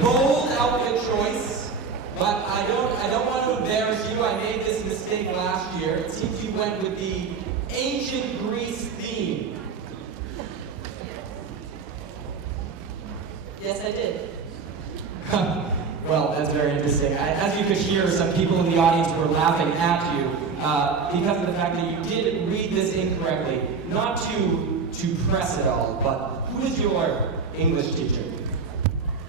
bold outfit choice, but I don't want to embarrass you. I made this mistake last year. It seems you went with the ancient Greece theme. Yes, I did. Well, that's very interesting. As you could hear, some people in the audience were laughing at you because of the fact that you did read this incorrectly. Not to press it all, but who is your English teacher?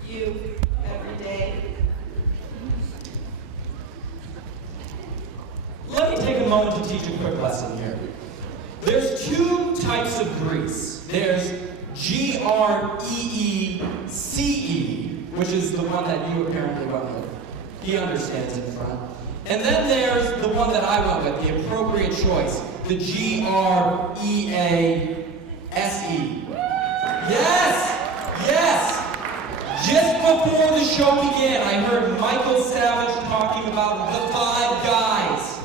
You, every day. Let me take a moment to teach a quick lesson here. There's two types of grease. There's Greece, which is the one that you apparently went with. He understands in front. And then there's the one that I went with, the appropriate choice, the Grease. Yes! Just before the show began, I heard Michael Savage talking about the Five Guys.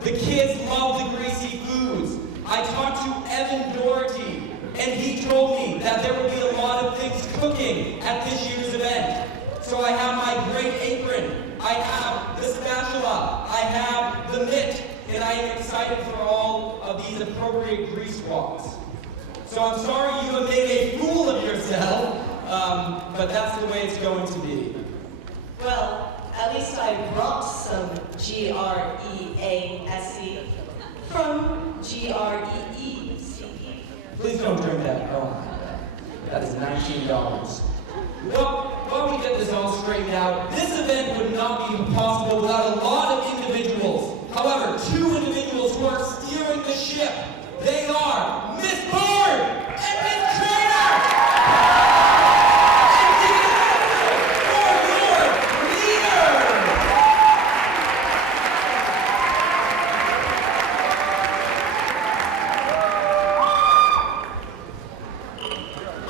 The kids love the greasy foods. I talked to Evan Doherty, and he told me that there would be a lot of things cooking at this year's event. So I have my great apron, I have the spatula, I have the mitt, and I am excited for all of these appropriate grease walks. So I'm sorry you have made a fool of yourself, but that's the way it's going to be. Well, at least I brought some Grease from Greece. Please don't drink that. Oh, that is $19. Well, while we get this all straightened out, this event would not be possible without a lot of individuals. However, two individuals who are steering the ship. They are Miss Board and Miss Trainer! And give it up for your leader!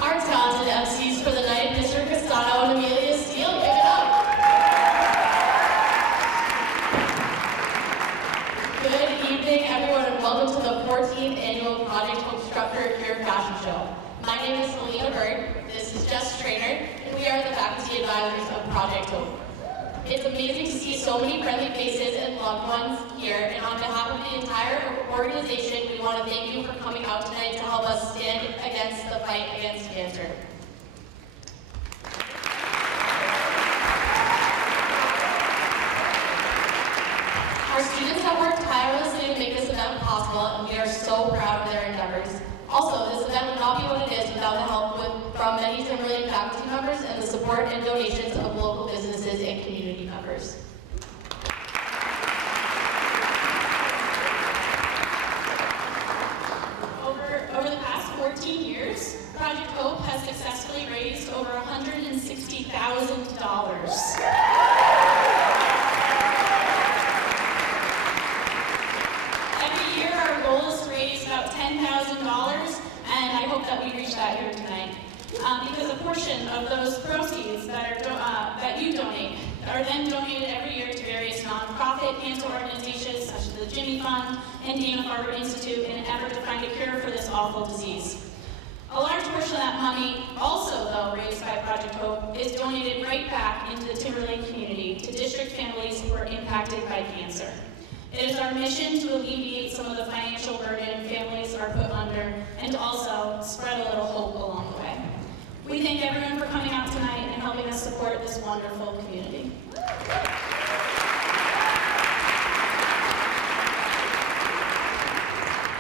Our talented MCs for the night, Mr. Castano and Amelia Steele, give it up. Good evening, everyone, and welcome to the 14th annual Project Hope Strut Career Fashion Show. My name is Selena Bird, this is Jess Trainer, and we are the faculty advisors of Project Hope. It's amazing to see so many friendly faces and loved ones here, and on behalf of the entire organization, we want to thank you for coming out tonight to help us stand against the fight against cancer. Our students have worked tirelessly to make this event possible, and we are so proud of their endeavors. Also, this event would not be what it is without the help from many Timberlane faculty members and the support and donations of local businesses and community members. Over the past 14 years, Project Hope has successfully raised over $160,000. Every year, our goal is to raise about $10,000, and I hope that we reach that here tonight. Because a portion of those proceeds that you donate are then donated every year to various nonprofit cancer organizations such as the Jimmy Fund and Dana-Farber Institute in an effort to find a cure for this awful disease. A large portion of that money, also though raised by Project Hope, is donated right back into the Timberlane community to district families who are impacted by cancer. It is our mission to alleviate some of the financial burden families are put under and to also spread a little hope along the way. We thank everyone for coming out tonight and helping us support this wonderful community.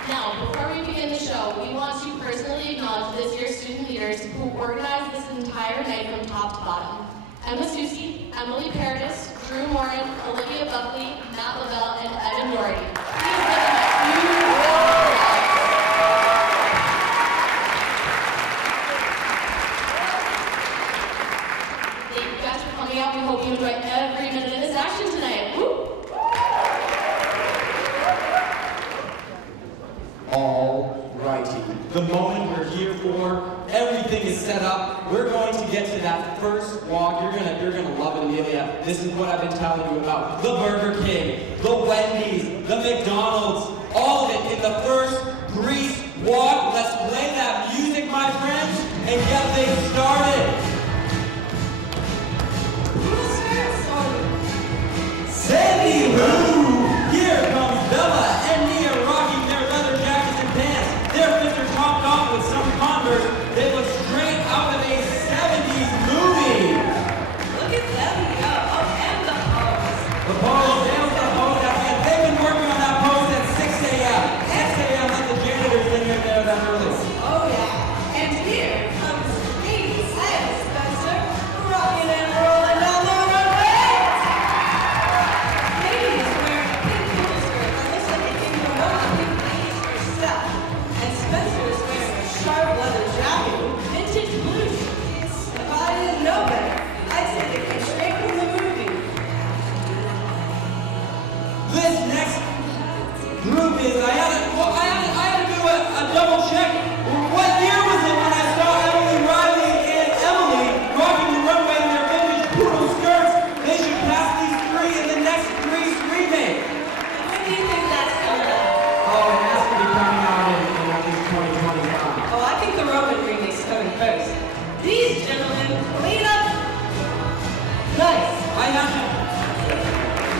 Now, before we begin the show, we want to personally acknowledge this year's student leaders who organized this entire night from top to bottom. Emma Susi, Emily Paradis, Drew Morin, Olivia Buckley, Matt Lavelle, and Evan Doherty. Please give them a huge round of applause. Thank you guys for coming out. We hope you enjoy every minute of this action tonight. Woo! All righty. The moment we're here for, everything is set up. We're going to get to that first walk. You're gonna love it, Amelia. This is what I've been telling you about. The Burger King, the Wendy's, the McDonald's, all of it in the first Grease walk. Let's play that music, my friends, and get things started. is, I had to do a double check. What year was it when I saw Emily Riley and Emily rocking the runway in their vintage poodle skirts? They should pass these three in the next Grease remake. When do you think that's coming out? Oh, it has to be coming out in at least 2025. Oh, I think the Roman remake's coming first. These gentlemen clean up nice. I have to.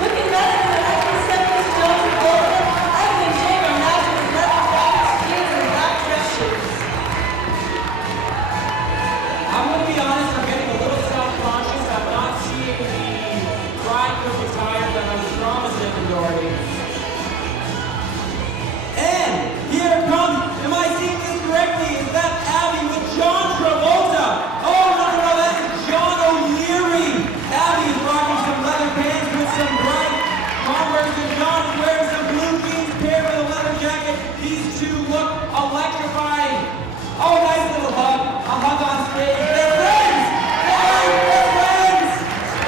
Looking better than the 1970s John Travolta, I've been shaking matches with leather jackets, jeans, and black dress shoes. I'm going to be honest, I'm getting a little self-conscious. I'm not seeing the bride cook attire that I was promised in Doherty. And here it comes. Am I seeing this correctly? Is that Abby with John Travolta? Oh, no, that is John O'Leary. Abby is rocking some leather pants with some bright Converse, and John is wearing some blue jeans paired with a leather jacket. These two look electrifying. Oh, nice little hug. A hug on stage. They're friends! They're friends!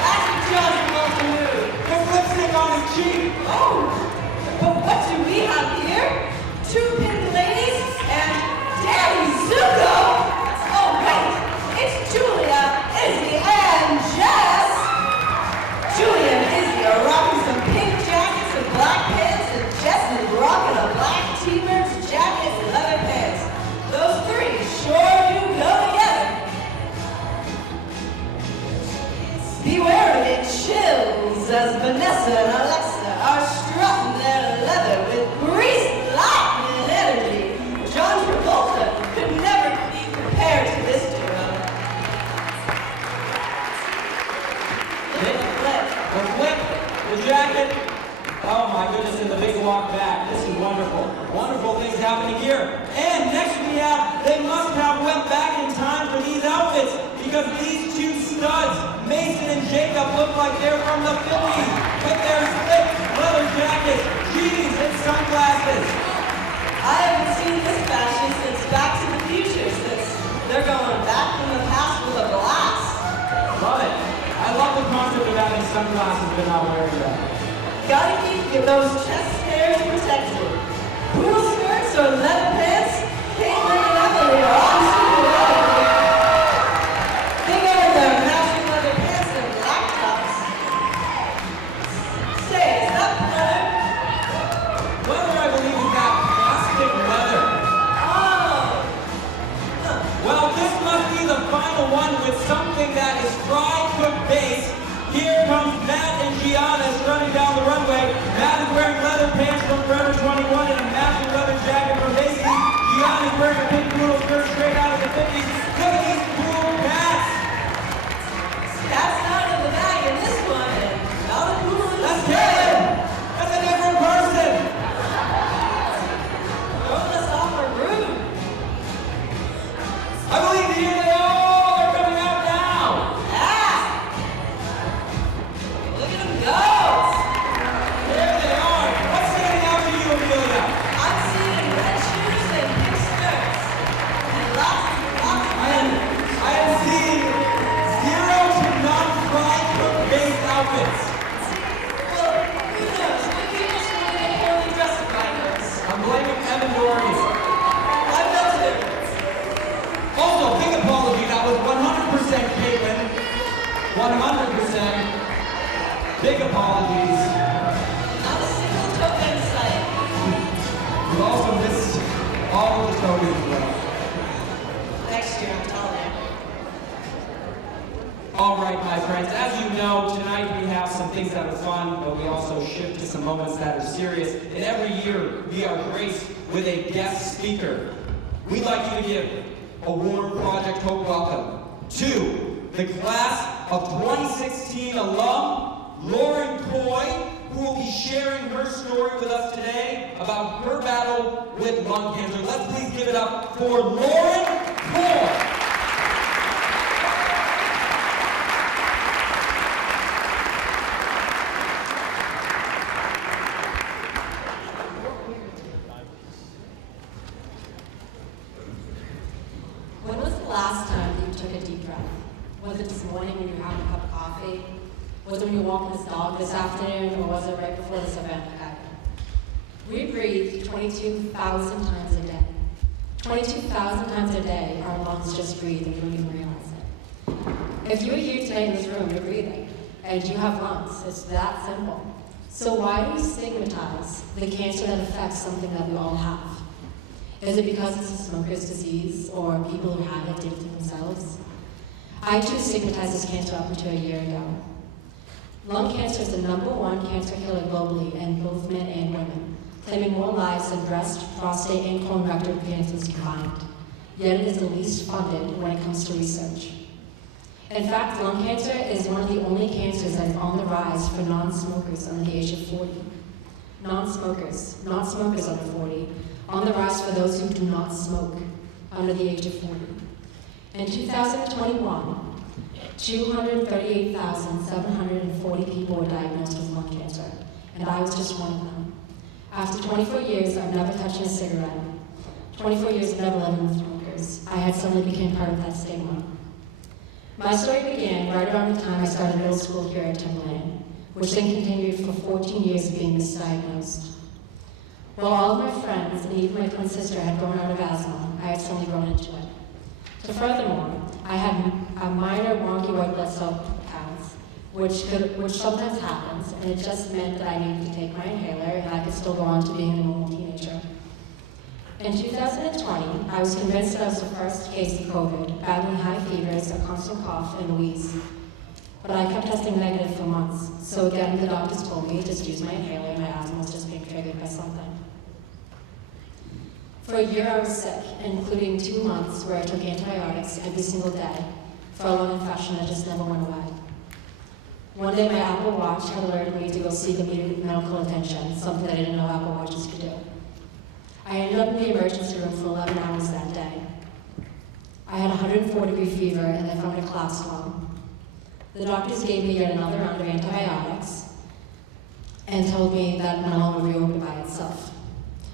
That's a John Travolta move. There's lipstick on his cheek. Oh, but what do we have here? Two pin ladies and Daddy Zuko. Oh, right. It's Julia, Izzy, and Jess. Julia and Izzy are rocking some pink jackets and black pants, and Jess is rocking a black t-shirt, jacket, and leather pants. Those three sure do go together. Beware of it chills as Vanessa and Alexa are strutting their leather with greased lightning energy. John Travolta could never be compared to this duo. Look at the flip. The flip, the jacket. Oh my goodness, and the big walk back. This is wonderful. Wonderful things happening here. And next we have, they must have went back in time for these outfits because these two studs, Mason and Jacob, look like they're from the 50s with their slick leather jackets, jeans, and sunglasses. I haven't seen this fashion since Back to the Future, since they're going back from the past with a blast. Love it. I love the concept of having sunglasses but not wearing them. Gotta keep those chest hairs protected. Poodle skirts or leather pants, Caitlin and Emily are on super leather. They go in their matching leather pants and black tops. Say, is that leather? Leather, I believe, is that plastic leather. Oh. Huh. Well, this must be the final one with something that is fried cooked base. Here comes Matt and Gianna running down the runway. Matt is wearing leather pants from Forever 21 and a matching leather jacket from Macy's. Gianna is wearing a pink poodle skirt straight out of the 50s. Look at these cool cats. Cat's out of the bag in this one, and not a poodle in That's the Caitlin. That's a different person. Throwing us off our room. I believe here they all are coming out now. Ah! Look at them go! There they are. What's standing out to you, Amelia? I'm seeing red shoes and pink skirts. And lots of I am seeing zero to none fried cooked based outfits. Well, who knows? Maybe you just want to get poorly dressed right now. I'm blaming Evan Doherty. I felt it. Also, big apology. That was 100% Caitlin. 100%. Big apologies. Not a single token in sight. We also missed all of the tokens as well. Next year, I'm telling you. All right, my friends. As you know, tonight we have some things that are fun, but we also shift to some moments that are serious. And every year, we are graced with a guest speaker. We'd like you to give a warm Project Hope welcome to the class of 2016 alum, Lauren Coy, who will be sharing her story with us today about her battle with lung cancer. Let's please give it up for Lauren Coy. When was the last time that you took a deep breath? Was it this morning when you were having a cup of coffee? Was it when you were walking this dog this afternoon? Or was it right before this event happened? We breathe 22,000 times a day. 22,000 times a day, our lungs just breathe and we don't even realize it. If you're here today in this room, you're breathing, and you have lungs. It's that simple. So why do we stigmatize the cancer that affects something that we all have? Is it because it's a smoker's disease or people who have it did it to themselves? I too stigmatized this cancer up until a year ago. Lung cancer is the #1 cancer killer globally in both men and women, claiming more lives than breast, prostate, and colorectal cancers combined. Yet it is the least funded when it comes to research. In fact, lung cancer is one of the only cancers that is on the rise for non-smokers under the age of 40. Non-smokers, not smokers under 40, on the rise for those who do not smoke under the age of 40. In 2021, 238,740 people were diagnosed with lung cancer, and I was just one of them. After 24 years of never touching a cigarette, 24 years of never living with smokers, I had suddenly become part of that stigma. My story began right around the time I started middle school here at Timberland, which then continued for 14 years of being misdiagnosed. While all of my friends and even my twin sister had grown out of asthma, I had suddenly grown into it. So furthermore, I had a minor wonky white blood cell counts, which sometimes happens, and it just meant that I needed to take my inhaler and I could still go on to being a normal teenager. In 2020, I was convinced that I was the first case of COVID, battling high fevers, a constant cough, and wheeze. But I kept testing negative for months, so again the doctors told me to just use my inhaler and my asthma was just being triggered by something. For a year I was sick, including 2 months where I took antibiotics every single day for a lung infection that just never went away. One day my Apple Watch had alerted me to go seek immediate medical attention, something that I didn't know Apple Watches could do. I ended up in the emergency room for 11 hours that day. I had a 104-degree fever and they found a collapsed lung. The doctors gave me yet another round of antibiotics and told me that my lung would reopen by itself.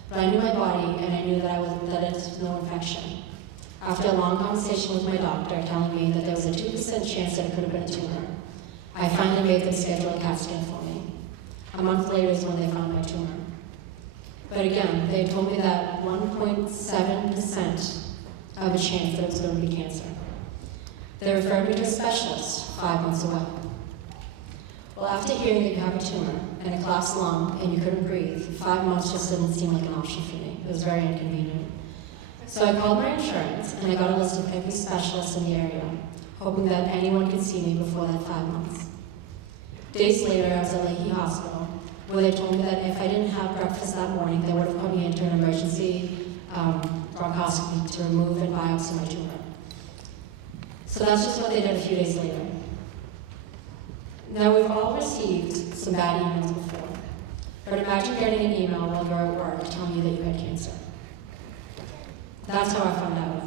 But I knew my body and I knew that it was no infection. After a long conversation with my doctor telling me that there was a 2% chance that it could have been a tumor, I finally made them schedule a CAT scan for me. A month later is when they found my tumor. But again, they told me that 1.7% of a chance that it was going to be cancer. They referred me to a specialist 5 months away. Well, after hearing that you have a tumor and a collapsed lung and you couldn't breathe, 5 months just didn't seem like an option for me. It was very inconvenient. So I called my insurance and I got a list of every specialist in the area, hoping that anyone could see me before that 5 months. Days later, I was at Leahy Hospital, where they told me that if I didn't have breakfast that morning, they would have put me into an emergency bronchoscopy to remove and biopsy my tumor. So that's just what they did a few days later. Now, we've all received some bad emails before, but imagine getting an email while you're at work telling you that you had cancer. That's how I found out.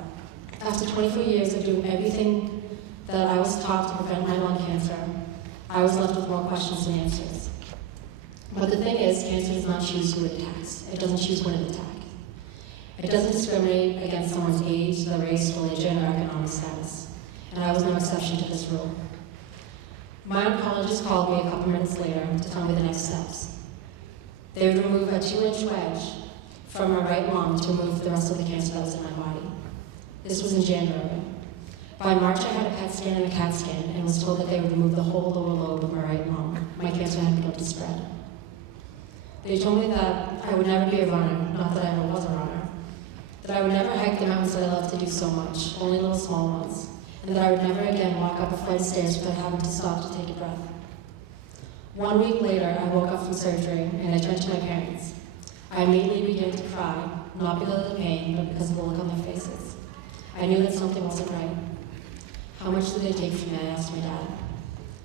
After 24 years of doing everything that I was taught to prevent my lung cancer, I was left with more questions than answers. But the thing is, cancer does not choose who it attacks. It doesn't choose when it attacks. It doesn't discriminate against someone's age, their race, religion, or economic status. And I was no exception to this rule. My oncologist called me a couple minutes later to tell me the next steps. They would remove a 2-inch wedge from my right lung to remove the rest of the cancer that was in my body. This was in January. By March, I had a PET scan and a CAT scan and was told that they would remove the whole lower lobe of my right lung. My cancer had begun to spread. They told me that I would never be a runner, not that I ever was a runner. That I would never hike the mountains that I love to do so much, only little small ones. And that I would never again walk up a flight of stairs without having to stop to take a breath. 1 week later, I woke up from surgery and I turned to my parents. I immediately began to cry, not because of the pain, but because of the look on their faces. I knew that something wasn't right. How much did they take from me? I asked my dad.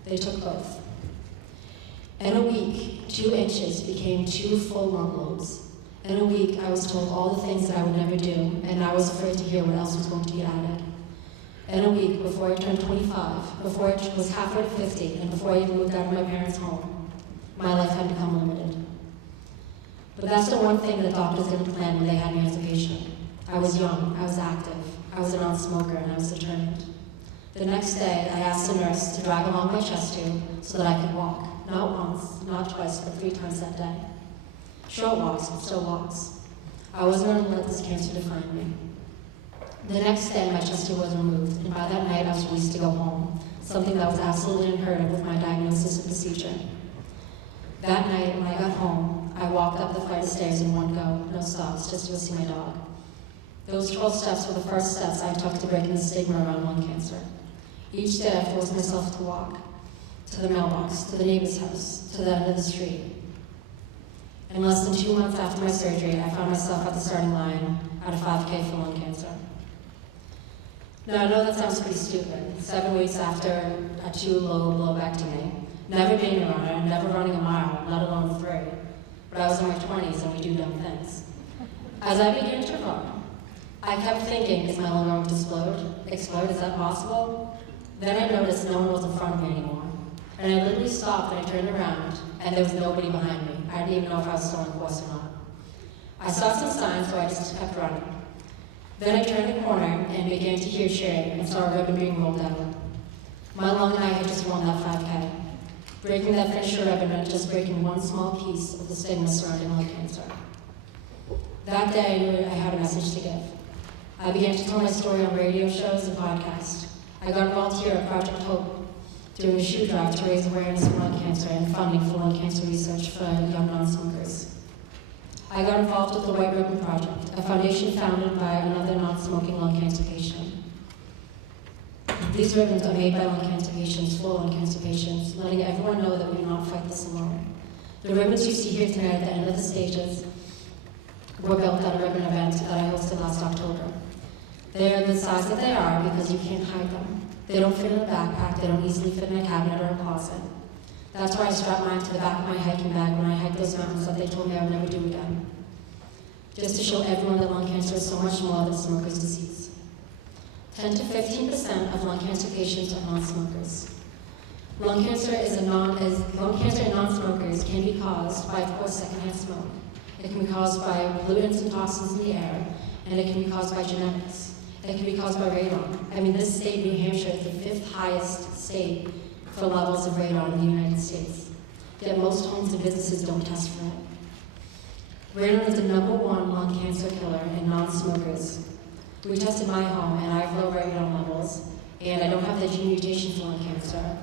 They took both. In a week, 2 inches became 2 full lung lobes. In a week, I was told all the things that I would never do, and I was afraid to hear what else was going to get added. In a week, before I turned 25, before I was halfway to 50, and before I even moved out of my parents' home, my life had become limited. But that's the one thing that doctors didn't plan when they had me as a patient. I was young, I was active, I was a non-smoker, and I was determined. The next day, I asked the nurse to drag along my chest tube so that I could walk, not once, not twice, but 3 times that day. Short walks, but still walks. I wasn't going to let this cancer define me. The next day, my chest tube was removed, and by that night, I was released to go home, something that was absolutely unheard of with my diagnosis and procedure. That night, when I got home, I walked up the flight of stairs in one go, no stops, just to go see my dog. Those 12 steps were the first steps I took to breaking the stigma around lung cancer. Each day, I forced myself to walk to the mailbox, to the neighbor's house, to the end of the street. In less than 2 months after my surgery, I found myself at the starting line at a 5K for lung cancer. Now, I know that sounds pretty stupid. 7 weeks after a 2-low blowback, never being a runner, never running a mile, let alone 3. But I was in my 20s and we do dumb things. As I began to run, I kept thinking, is my lung going to explode? Is that possible? Then I noticed no one was in front of me anymore. And I literally stopped and I turned around and there was nobody behind me. I didn't even know if I was still on course or not. I saw some signs, so I just kept running. Then I turned the corner and began to hear cheering and saw a ribbon being rolled out. My lung and I had just won that 5K. Breaking that finisher ribbon meant just breaking one small piece of the stigma surrounding lung cancer. That day, I knew I had a message to give. I began to tell my story on radio shows and podcasts. I got involved here at Project Hope, doing a shoe drive to raise awareness for lung cancer and funding for lung cancer research for young non-smokers. I got involved with the White Ribbon Project, a foundation founded by another non-smoking lung cancer patient. These ribbons are made by lung cancer patients for lung cancer patients, letting everyone know that we do not fight this alone. The ribbons you see here tonight at the end of the stages were built at a ribbon event that I hosted last October. They are the size that they are because you can't hide them. They don't fit in a backpack, they don't easily fit in a cabinet or a closet. That's why I strapped mine to the back of my hiking bag when I hiked those mountains that they told me I would never do again. Just to show everyone that lung cancer is so much more than a smoker's disease. 10 to 15% of lung cancer patients are non-smokers. Lung cancer in non-smokers can be caused by, of course, secondhand smoke. It can be caused by pollutants and toxins in the air, and it can be caused by genetics. It can be caused by radon. I mean, this state, New Hampshire, is the 5th highest state for levels of radon in the United States. Yet most homes and businesses don't test for it. Radon is the #1 lung cancer killer in non-smokers. We tested my home, and I have low radon levels, and I don't have the gene mutation for lung cancer.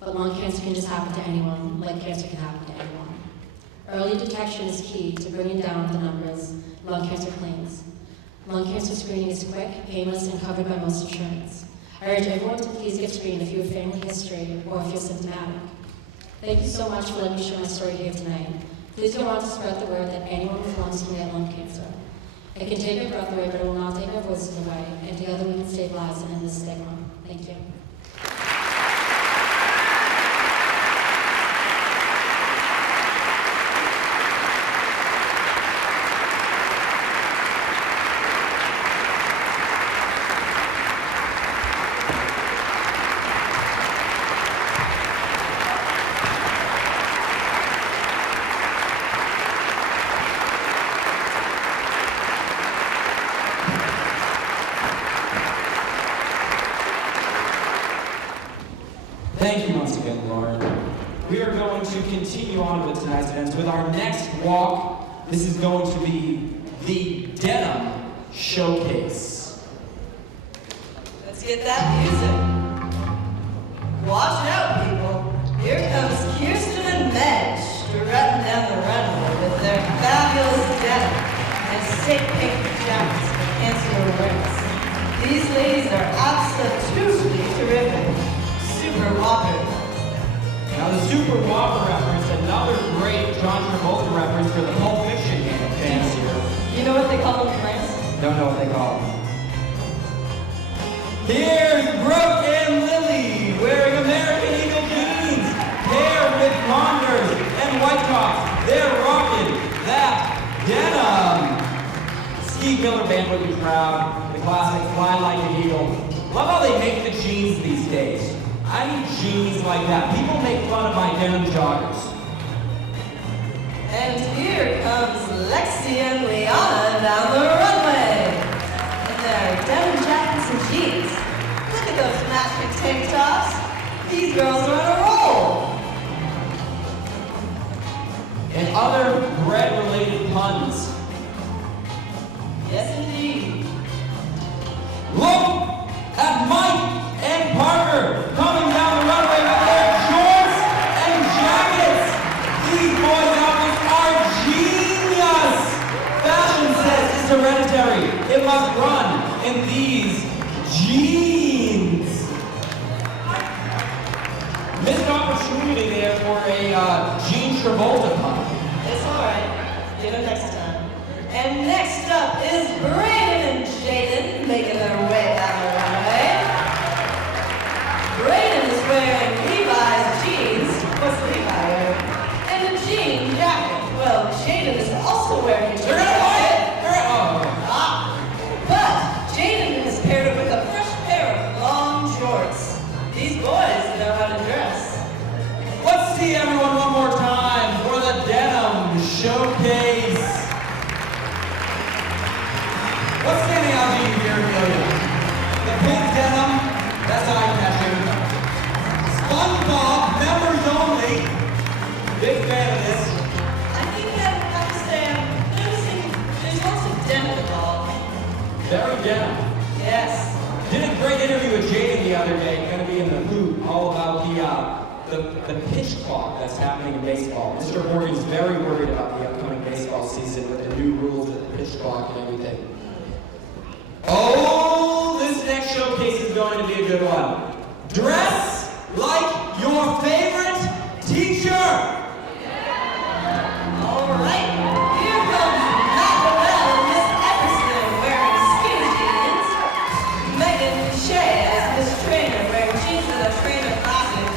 But lung cancer can just happen to anyone, like cancer can happen to anyone. Early detection is key to bringing down the numbers lung cancer claims. Lung cancer screening is quick, painless, and covered by most insurance. I urge everyone to please get screened if you have family history or if you're symptomatic. Thank you so much for letting me share my story here tonight. Please go on to spread the word that anyone with lungs can get lung cancer. It can take our breath away, but it will not take our voices away, and together we can save lives and end this stigma. Thank you. Thank you once again, Lauren. We are going to continue on with tonight's events with our next walk. This is going to be the Denim Showcase. Let's get that music. Watch out, people. Here comes Kirsten and Meg strutting down the runway with their fabulous denim and sick pink pajamas for cancer awareness. These ladies are absolutely terrific. Super Whopper. Now the Super Whopper reference, another great John Travolta reference for the Pulp Fiction fans here. You know what they call them in France? Don't know what they call them. Here's Brooke and Lily wearing American Eagle jeans, paired with Converse and white tops. They're rocking that denim. Ski Killer Band would be proud. The classic Fly Like an Eagle. Love how they make the jeans these days. I need jeans like that. People make fun of my denim joggers. And here comes Lexi and Liana down the runway. In their denim jackets and jeans. Look at those matching tank tops. These girls are on a roll. In other bread-related opportunity there for a Gene Travolta pun. It's alright. Give it next time. And next up is Brayden and Jaden making their way down the runway. Brayden is wearing Levi's jeans. What's Levi wearing? And a jean jacket. Well, Jaden is also wearing a jean jacket. But Jaden is paired up with a fresh pair of long shorts. These boys know how to dress. Let's see everyone one more time for the denim showcase. What's standing out to you here, Amelia? The pink denim, that's eye-catching. SpongeBob, members only. Big fan of this. I think that I have to say I'm noticing there's lots of denim involved. Very denim. Yes. Did a great interview with Jaden the other day, going to be in the Hoop, all about the pitch clock that's happening in baseball. Mr. Morgan's very worried about the upcoming baseball season with the new rules of the pitch clock and everything. Oh, this next showcase is going to be a good one. Dress like your favorite teacher. All right. Here comes Matt and Miss Epperson wearing skinny jeans. Megan Shea as Miss Trainer wearing jeans with a trainer classic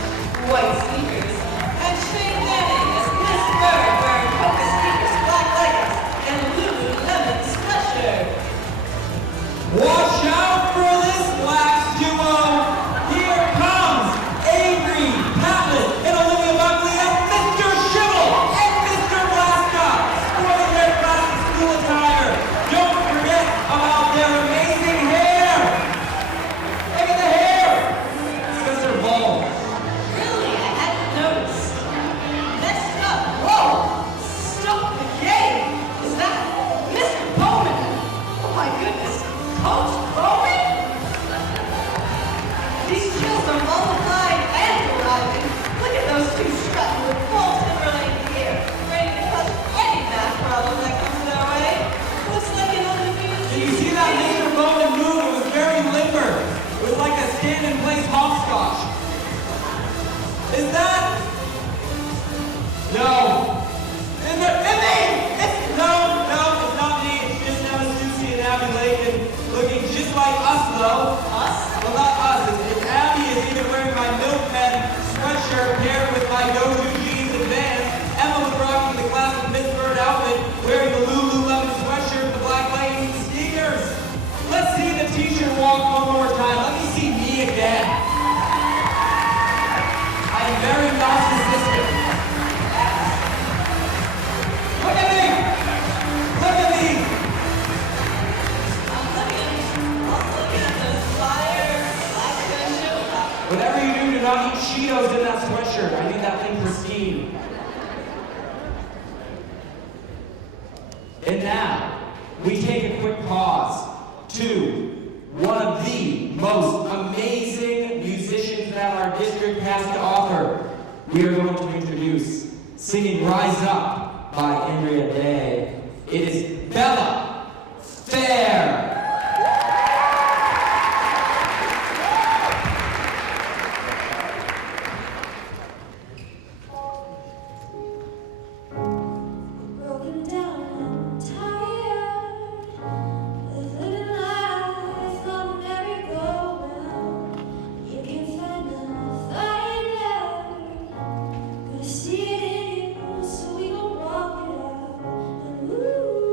white sneakers. And Shane Manning as Miss Bird wearing polka sneakers, black leggings, and Lululemon sweatshirt. Watch out for this black duo. Here comes Avery Patlis and Olivia Buckley as Mr. Shibble and Mr. Blaska, sporting their classic school attire. Don't forget about their amazing hair. Look at the hair. It's because they're bald. Really, I hadn't noticed. Next up, whoa! Stop the game! Is that Mr. Bowman? Oh my goodness, Coach Bowman? These chills are multiplying and arriving. Look at those two strutting with full Timberlake gear, ready to crush any math problem that comes their way. Looks like an undefeated Did you see that Mr. Bowman move? It was very limber. It was like a stand-in-place hopscotch. Is that? No. Is it me? No, it's not me. It's just Emma Susie and Abby Lakin looking just like us, though. Us? Well, not us. It's Abby is even wearing my Milkman sweatshirt paired with my go-to jeans and Vans. Emma was rocking the classic Miss Bird outfit, wearing the Lululemon sweatshirt, the black leggings, and sneakers. Let's see the teacher walk one more time. Let me see me again. I am very narcissistic. Look at me! Look at me! I'm looking at the flyer. Whatever you do not eat Cheetos in that sweatshirt. I need that thing pristine. And now, we take a quick pause to one of the most amazing musicians that our district has to offer. We are going to introduce singing Rise Up by Andrea Day. It is Bella Fair. Broken down and tired of living life on a merry-go-round. You can find the fire, gonna see it in you, so we gon' walk it out. And ooh,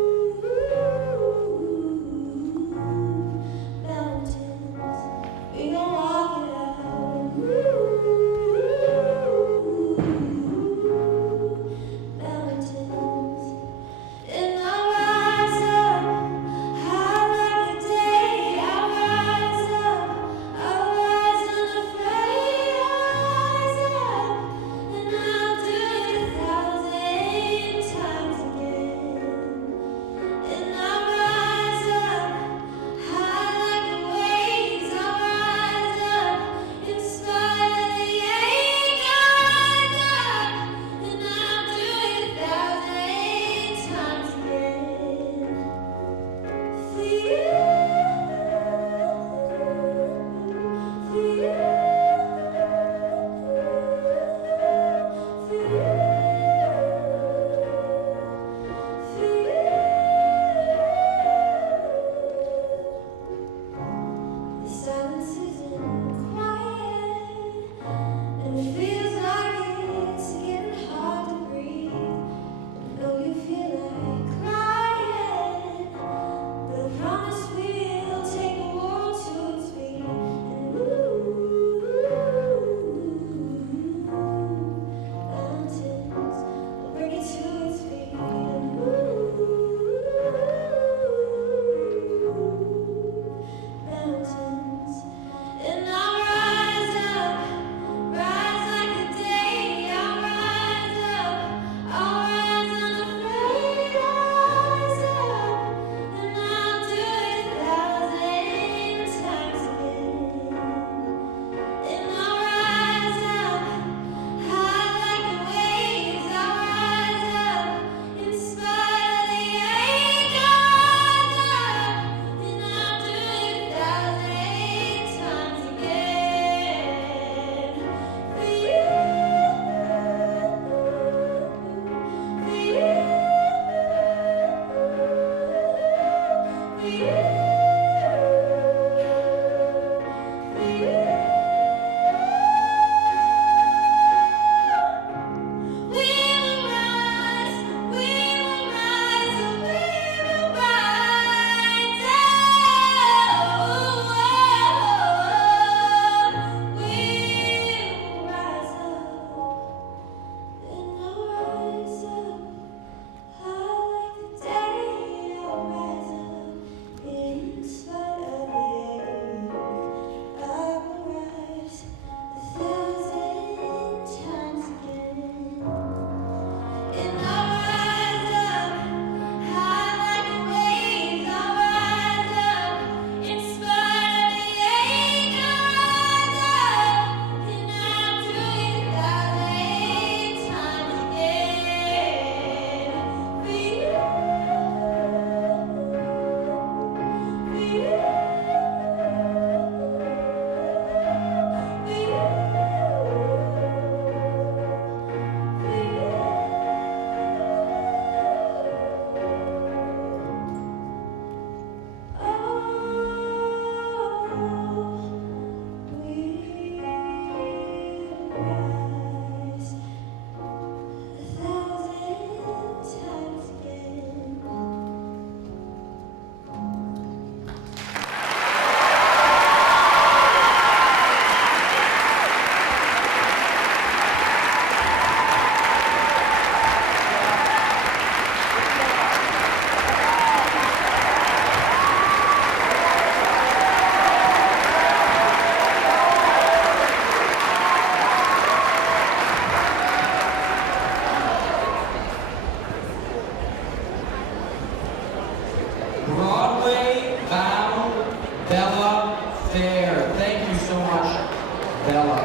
Bella.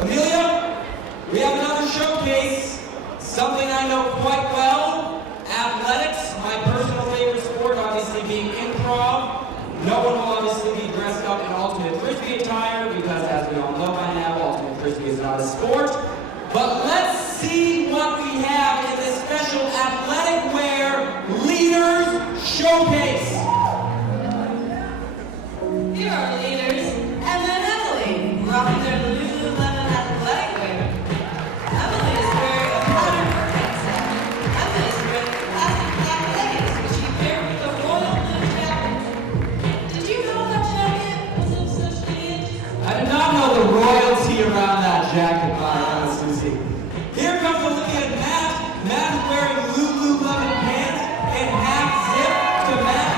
Amelia, we have another showcase, something I know quite well, athletics, my personal favorite sport, obviously being improv. No one will obviously be dressed up in ultimate frisbee attire because, as we all know by now, ultimate frisbee is not a sport. But let's see what we have in this special athletic wear leaders showcase. Here are our leaders, Emma and Emily, rocking their Lululemon athletic wear. Emily is wearing a patterned print set. Emma is wearing classic black leggings, which she paired with a royal blue jacket. Did you know that jacket was of such lineage? I did not know the royalty around that jacket, by Anna Susie. Here comes Olivia and Matt. Matt is wearing Lululemon pants and half zip to match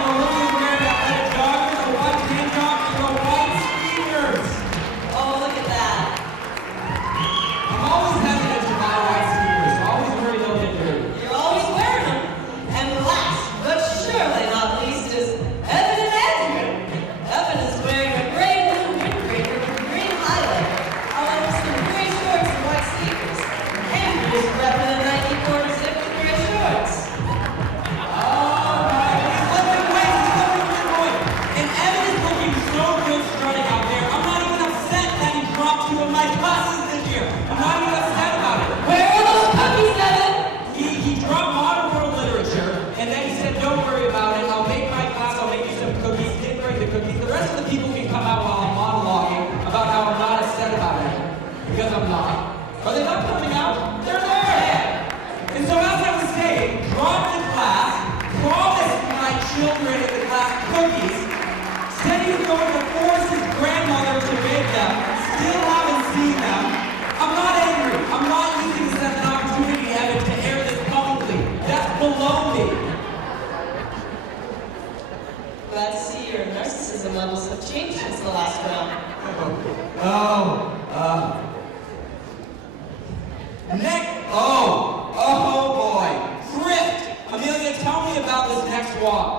Oh boy. Thrift. Amelia, tell me about this next walk.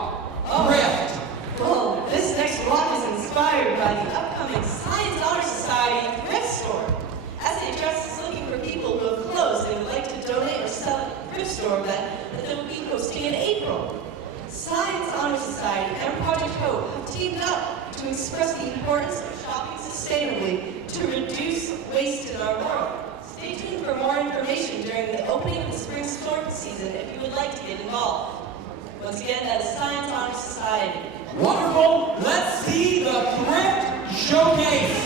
Thrift. Well, this next walk is inspired by the upcoming Science Honor Society thrift store. As the address is looking for people who have clothes they would like to donate or sell at the thrift store that they'll be hosting in April. Science Honor Society and Project Hope have teamed up to express the importance of shopping sustainably to reduce waste in our world. Stay tuned for more information during the opening of the spring store season if you would like to get involved. Once again, that is Science Honor Society. Wonderful. Let's see the Thrift Showcase.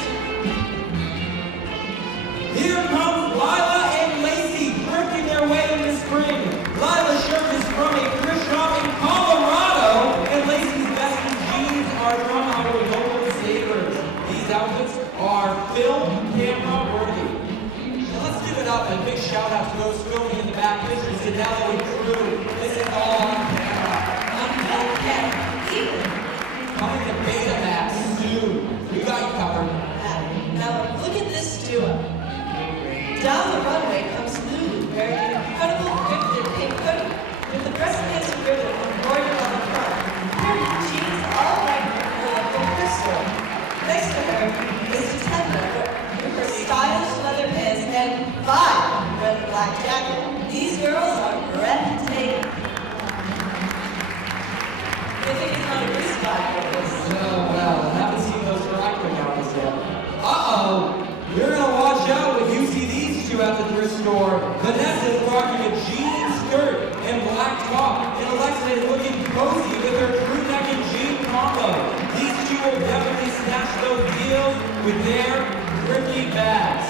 Here comes Lila and Lacey thrifting their way into spring. Lila's shirt is from a thrift shop in Colorado, and Lacey's vested jeans are from our local savers. These outfits are film camera worthy. Now let's give it up. A big shout out to those filming in the back. Mr. Zanello and crew. This is all on camera. Coming to Betamax soon. We got you covered. Now look at this duo. Down the runway comes Lulu wearing an incredible thrifted pink hoodie with the breast cancer ribbon embroidered on the front. Her jeans all right from her local thrift store. Next to her is Tatenda with her stylish leather pants and vibe red and black jacket. These girls are breathtaking. They think it's not a grease vibe for this. Oh, well, I haven't seen those Dracula gowns yet. Uh-oh. You're gonna watch out when you see these two at the thrift store. Vanessa is rocking a jean skirt and black top, and Alexa is looking cozy with her crew neck and jean combo. These two will definitely snatch those deals with their thrifty bags.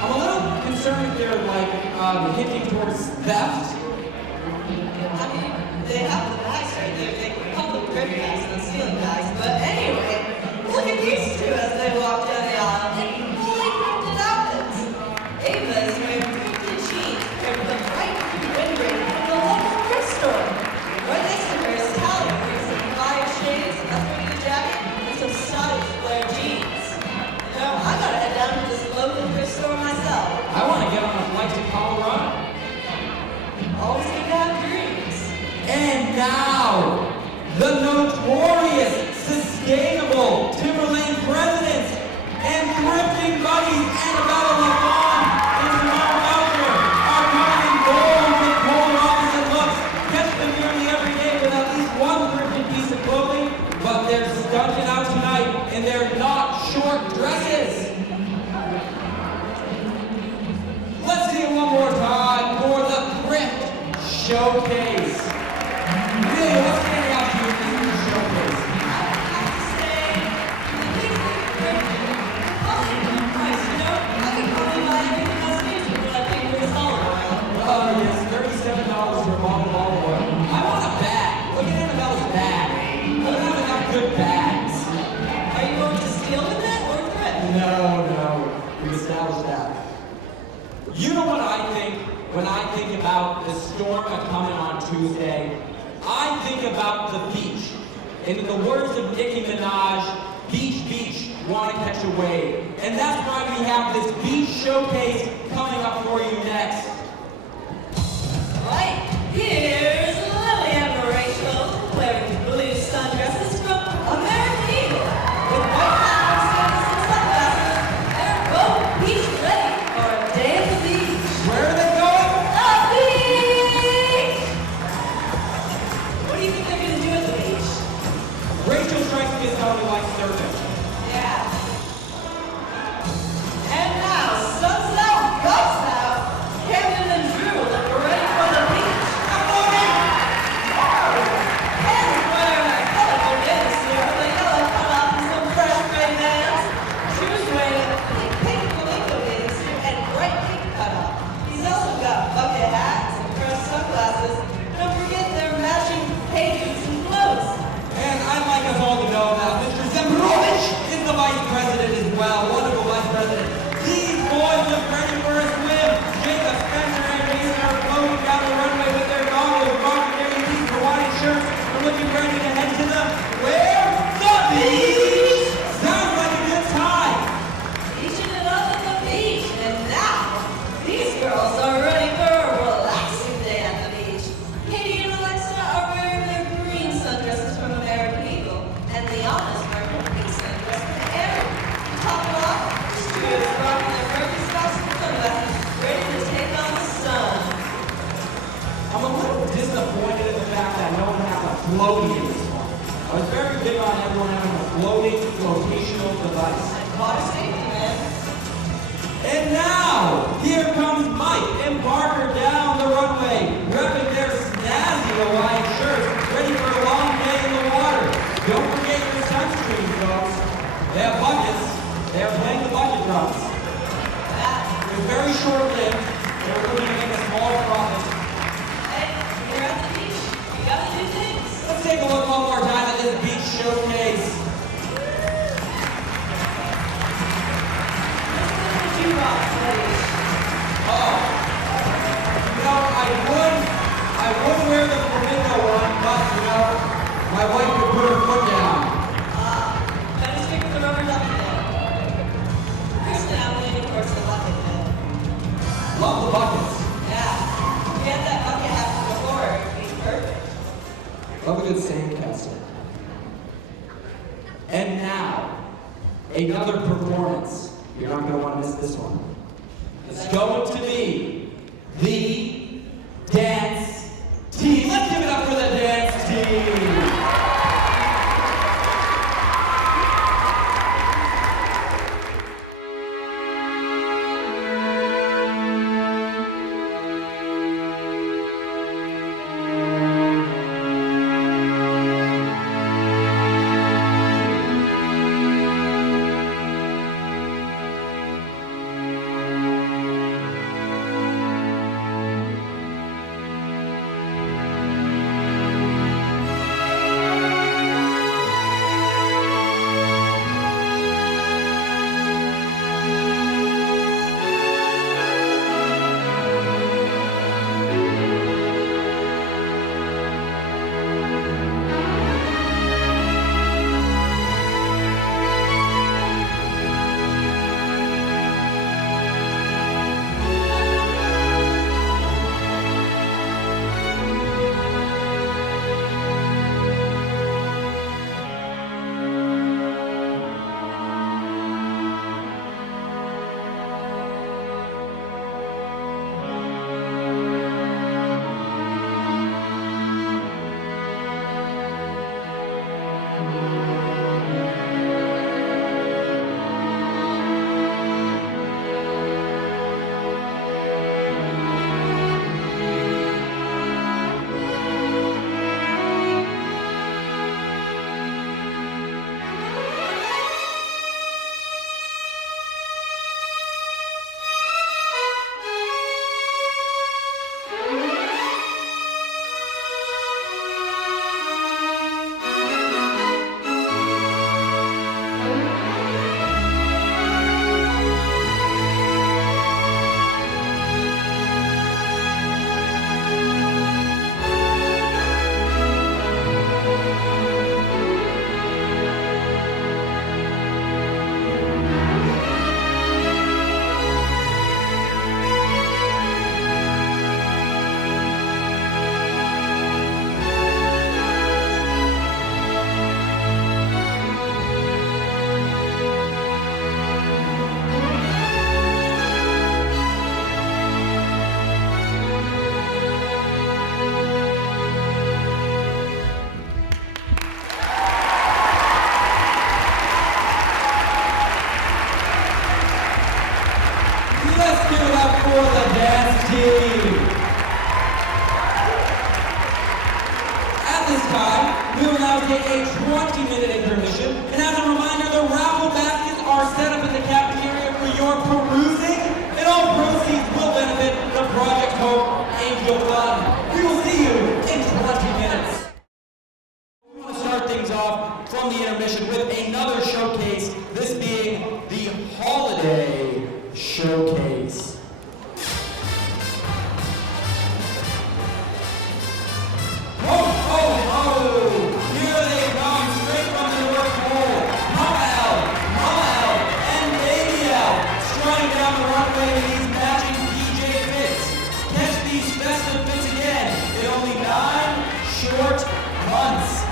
I'm a little concerned if they're like hinting towards theft. I mean, they have the bags right there. They call them thrift bags and stealing bags. But anyway, look at these two as they walk down the aisle in fully thrifted outfits. Ava is wearing thrifted jeans paired with a bright blue windbreaker from the local thrift store. Right next to her is Talia wearing some fire shades, a thrifted jacket, and some stylish flare jeans. You know, I gotta head down to this local thrift store myself. I want to get on a flight to Colorado. Always good to have dreams. And now, the notorious, sustainable Timberland presidents and thrifting buddies Annabella LaFawn and Tamara Belcher are coming in gold with polar opposite looks. Catch them nearly every day with at least one thrifted piece of clothing, but they're stunting out tonight and they're not short dresses. Let's see it one more time for the Thrift Showcase. Really, what's standing out to you in this showcase? I have to say, the things that are thrifted, they're probably a good price, you know? I could probably buy everything else here for what I think for this olive oil. Oh yes, $37 for a bottle of olive oil. I want a bag. Look at Annabella's bag. I don't have enough good bags. Are you going to steal with that or thrift? No. We've established that. You know what I think when I think about the storm coming on Tuesday? I think about the beach. And in the words of Nicki Minaj, beach, beach, wanna catch a wave. And that's why we have this beach showcase coming up for you next. Right, here's Lily and Rachel wearing blue sundresses from American Eagle. With white hat sandals and sunglasses, they're both beach ready for a day at the beach. Where are they going? The beach! What do you think they're going to do at the beach? Rachel strikes me as someone who likes surfing. Yeah. And now, sun's out, guts out. Camden and Drew look ready for the beach. Good morning! Camden's wearing a colorful business suit with a yellow cutoff and some fresh gray bands. Drew's wearing a pink flamingo bathing suit and bright pink cutoff. He's also got bucket hats and fresh sunglasses. Don't forget their matching pages and clothes. And I'd like us all to know that Mr. Zemrovich is the vice president as well. Wonderful vice president. These boys look ready for a swim. Jacob, Spencer, and Mason are floating down the runway with their goggles, rocking their unique Hawaiian shirts, and looking ready to head to the where? The beach! Sounds like a good time. Beaching it Struts. It was very short-lived. They were looking to make a small profit. Hey, you're at the beach. You gotta do things. Let's take a look one more time at this beach showcase. What you rock, please? Oh, you know, I would wear the flamingo one, but you know, my wife could put her foot down. Gotta stick with the rubber ducky then. Chris and I lean towards the bucket then. Love the buckets. Yeah. We had that bucket happen before. It's perfect. Love a good sandcastle. And now, another performance. You're not going to want to miss this one. It's going to be the dance team. Let's give it up for the dance team. Let's give it up for the dance team. At this time, we will now take a 20-minute intermission. And as a reminder, the raffle baskets are set up in the cafeteria for your perusing, and all proceeds will benefit the Project Hope Angel Fund. We will see you in 20 minutes. We want to start things off from the intermission with another showcase, this being the Holiday Showcase. Ho, ho, ho! Here they come, straight from the North Pole. Mama L, and Baby L, strutting down the runway in these matching PJ fits. Catch these festive fits again in only 9 short months.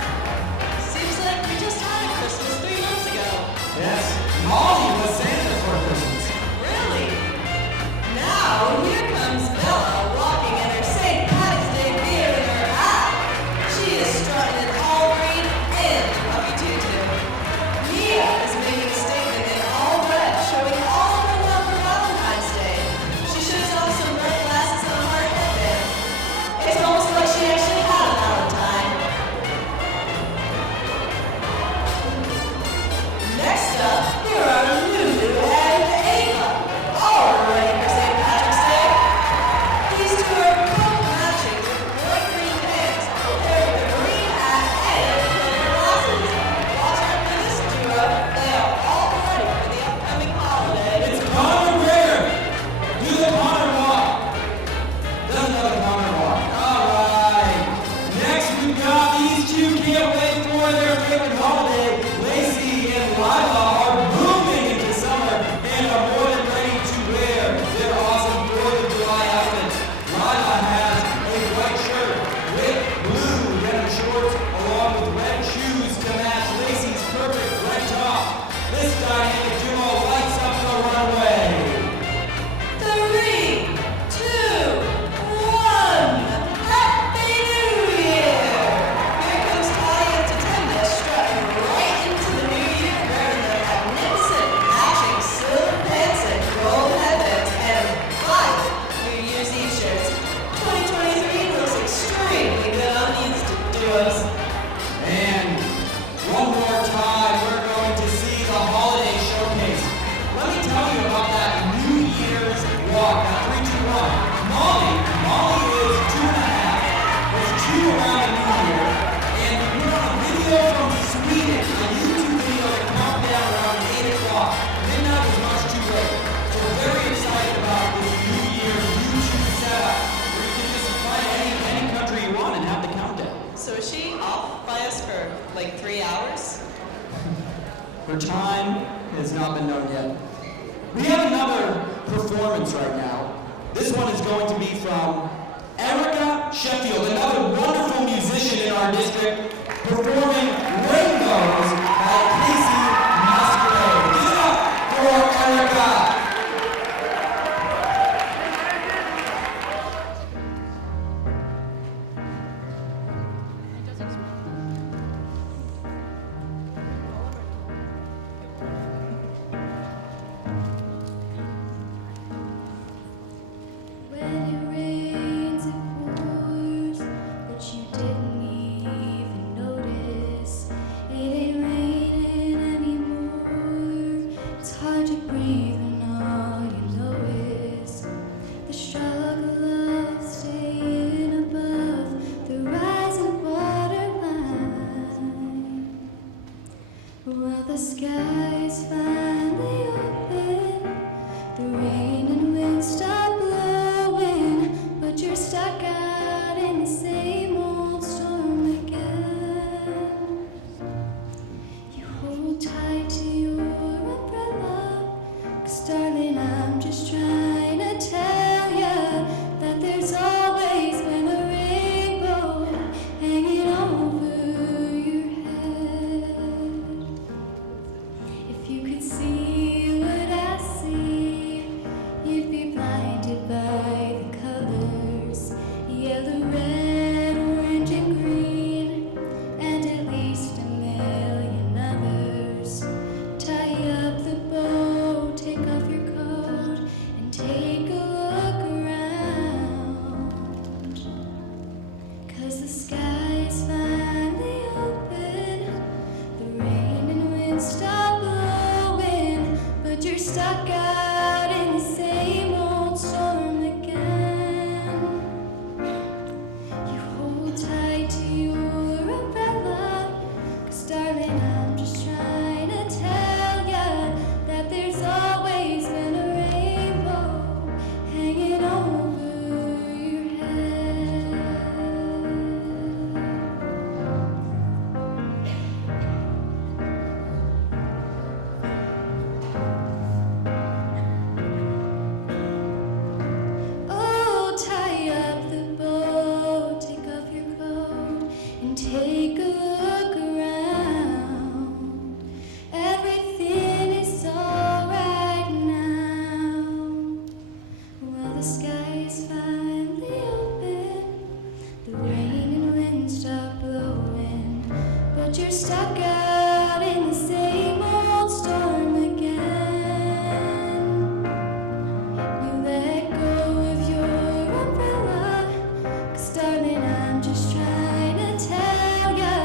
Seems like we just had a Christmas 3 months ago. Yes, Molly was Santa for Christmas. Really? known yet. We have another performance right now. This one is going to be from Erica Sheffield, another wonderful musician in our district, performing Rainbows by Casey Musgrave. Give it up for Erica. Well, the skies finally open, the rain and wind stop blowing, but you're stuck out in the same old storm again. You hold tight to your umbrella, 'cause darling, I'm just trying to tell ya that there's always been a rainbow hanging over your head. If you could see what I see, you'd be blinded by the colors, yellow, red, orange, and green, and at least a million others. Tie up the bow, take off your coat, and take a look around. 'Cause the sky's finally open, the rain and wind stop blowing, but you're stuck out in the same old storm again. You hold tight to your umbrella, 'cause darling, I'm just trying to tell ya that there's always been a rainbow hanging over your head. Oh, tie up the bow, take off your coat, and take a look around. Everything is alright now. Well, the sky is finally open, the rain and wind stop blowing, but you're stuck out in the same old storm again. You let go of your umbrella, 'cause darling, I'm just trying to tell ya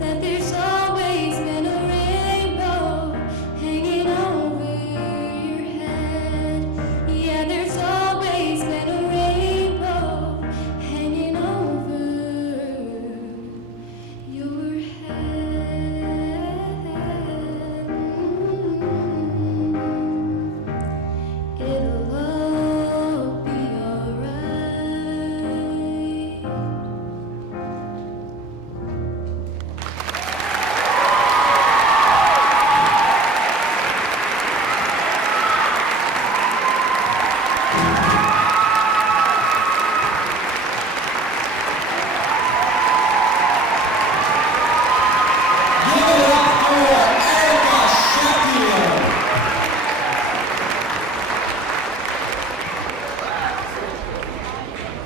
that there's always been a rainbow hanging over your head. Yeah, there's always been a rainbow hanging over your head. It'll all be alright. Give it up for Erica Sheffield.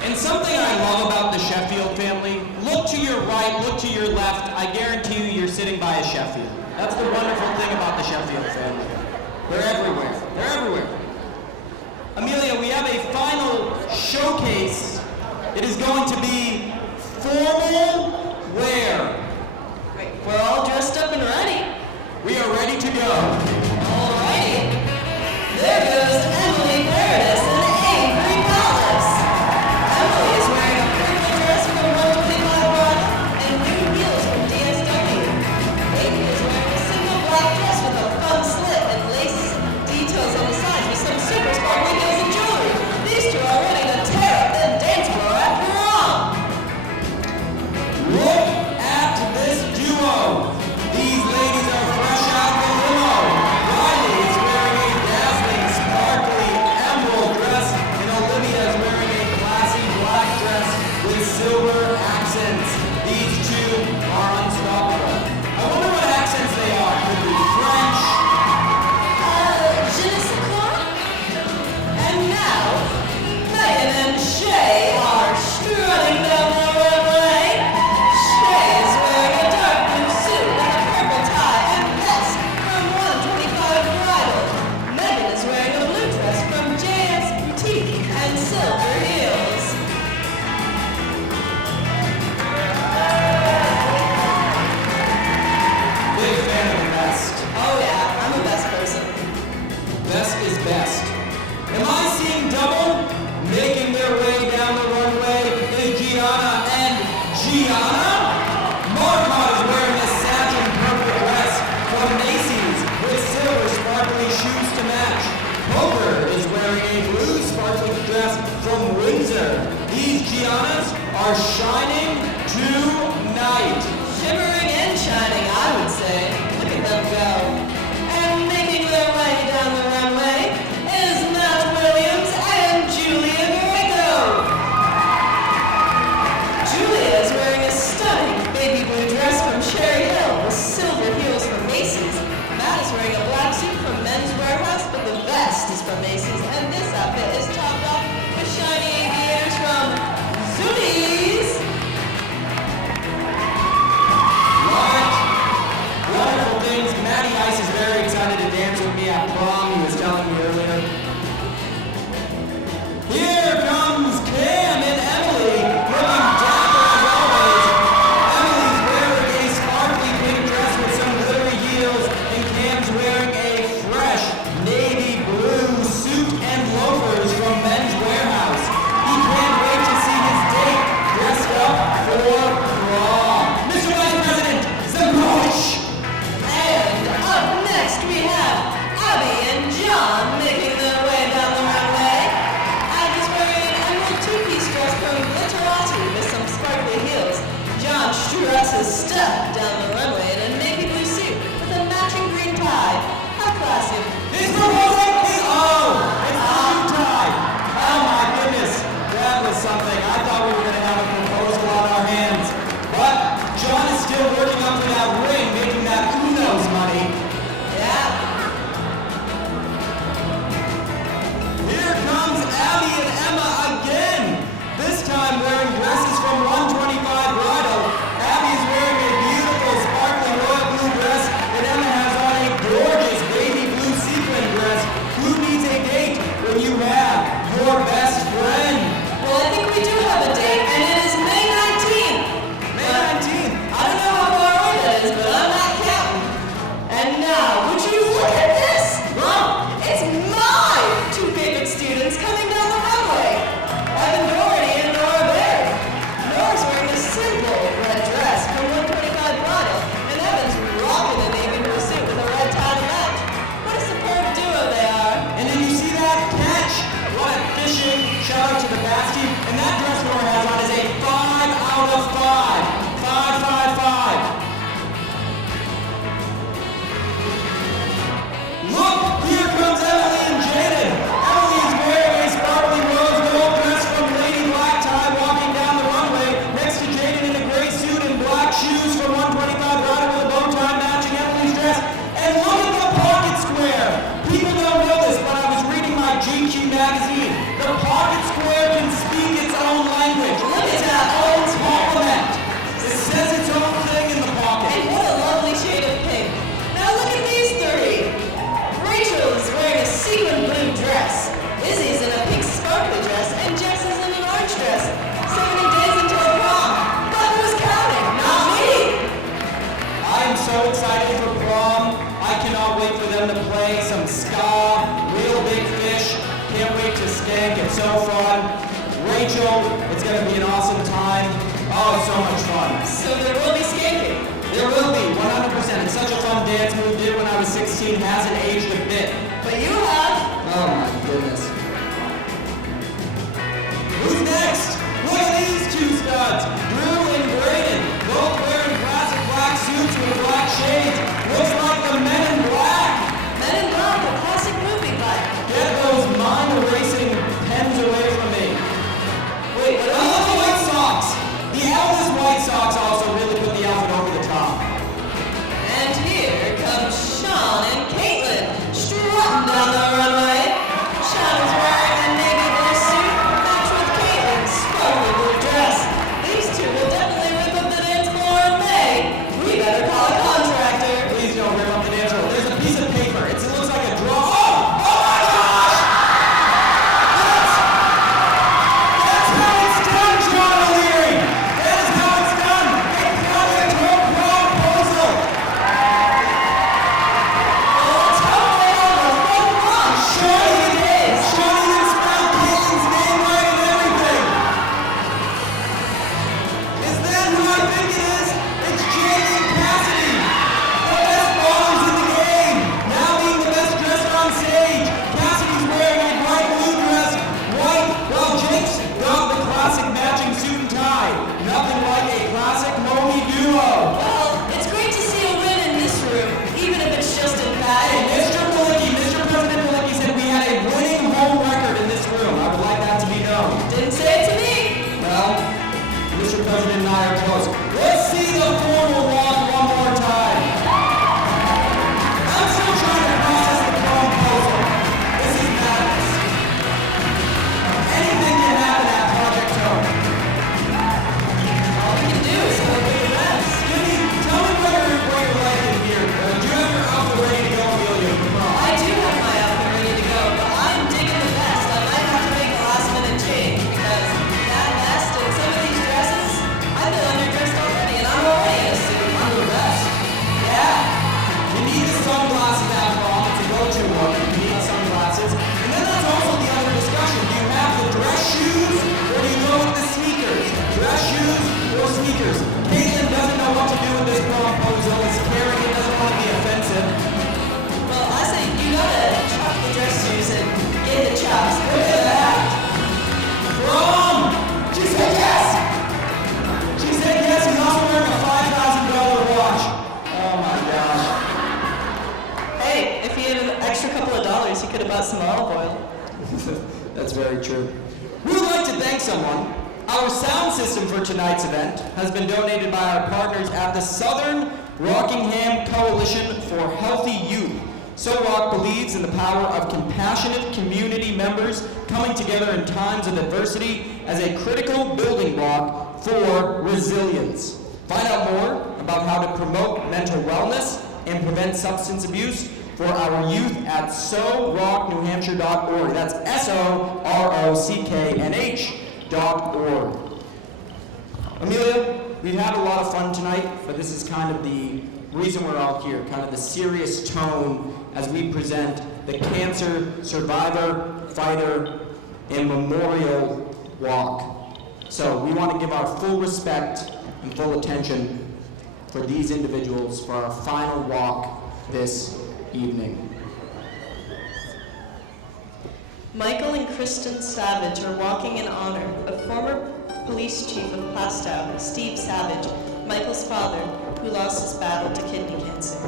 And something I love about the Sheffield family, look to your right, look to your left, I guarantee you you're sitting by a Sheffield. That's the wonderful thing about the Sheffield family. They're everywhere. They're everywhere. Amelia, we have a final showcase. It is going to be formal wear. We're all dressed up and ready. We are ready to go. Alrighty. There goes Emily Paradis and Avery Palace. Emily is wearing a purple dress from 125 Bronx and new heels from DSW. Avery is wearing a single black dress with a fun slit and lace details on the sides with some super sparkly heels and jewelry. These two are ready to tear up the dance floor at prom. best is best. Am I seeing double? Making their way down the runway is Gianna and Gianna. Marmot is wearing a satin purple dress from Macy's with silver sparkly shoes to match. Poker is wearing a blue sparkly dress from Windsor. These Giannas are shining tonight. Shimmering and shining, I would say. Look at them go. And making their way down the runway is Matt Williams and Julia Greco. Julia is wearing a stunning baby blue dress from Sherry Hill with silver heels from Macy's. Matt is wearing a black suit from Men's Warehouse, but the vest is from Macy's, and this outfit is topped off with shiny aviators from Zoomies. Wonderful things. Matty Ice is very excited to dance with me at prom, he was telling me earlier. Here comes Cam and Emily, looking dapper as always. Emily's wearing a sparkly pink dress with some glittery heels, and Cam's wearing a fresh navy blue suit and loafers from Men's Warehouse. He can't wait to see his date dressed up for prom. Mr. Vice President, Zamosh! And up next we have Abby and John making their way down the runway. Abby's wearing an emerald two-piece dress from Literati with some sparkly heels. John struts his step down the runway in a navy blue suit with a matching green tie. How classy. He's proposing! It's the new tie! Oh my goodness, that was something. I thought we were going to have a proposal on our hands. But John is still working up to that ring, making that Uno's money. Yeah. Here comes Abby and Emma again. This time wearing dresses from 125 Bridal. Abby is wearing a beautiful sparkly royal blue dress, and Emma has on a gorgeous baby blue sequin dress. Who needs a date when you have your best friend? Well, I think we do have a date, and it is May 19th. May 19th. I don't know how far away that is, but I'm not counting. And now, would you look at this? It's my two favorite students coming down the runway. Evan Doherty and Nora Berry. Nora's wearing a simple red dress from 125 Bridal, and Evan's rocking a navy blue suit with a red tie to match. What a superb duo they are. And did you see that catch? What a fishing. Shout out to the Bass team. And that dress Nora has on is a 5 out of 5. 5, 5, 5. Look, here comes Emily and Jaden. Emily is wearing a sparkly rose gold dress from Lady Black Tie walking down the runway next to Jaden in a gray suit and black shoes from 125 Bridal with a bow tie matching Emily's dress. And look at the pocket square. People don't know this, but I was reading my GQ magazine. The pocket square can speak its own language. Look at It's that its own old compliment. It says its own thing in the pocket. And what a lovely shade of pink. Now look at these three. Rachel is wearing a sequin blue dress. Izzy's in a pink sparkly dress, and Jess is in an orange dress. So many days until prom. But who's counting? Not me. I am so excited for prom. I cannot wait for them to play some ska, real big fish. Can't wait to skank. It's so fun. Rachel, it's going to be an awesome time. Oh, it's so much fun. So there will be skanking. There will be, 100%. It's such a fun dance move. Did when I was 16. Hasn't aged a bit. But you have. Oh my goodness. Who's next? Look at these two studs. Drew and Braden, both wearing classic black suits with black shades. Looks like the Men in Black. Men in Black, a classic movie, but. Get those mind-erasing pens away from me. Wait, what I love the White Sox. The Elvis White Sox also really put the outfit over the top. And here comes Sean and Caitlin strutting down the That's very true. We would like to thank someone. Our sound system for tonight's event has been donated by our partners at the Southern Rockingham Coalition for Healthy Youth. So Rock believes in the power of compassionate community members coming together in times of adversity as a critical building block for resilience. Find out more about how to promote mental wellness and prevent substance abuse for our youth at sorocknewhampshire.org. That's SOROCKNH.org. Amelia, we've had a lot of fun tonight, but this is kind of the reason we're all here, kind of the serious tone as we present the Cancer Survivor, Fighter, and Memorial Walk. So we want to give our full respect and full attention for these individuals for our final walk this evening. Michael and Kristen Savage are walking in honor of former police chief of Plastow, Steve Savage, Michael's father, who lost his battle to kidney cancer.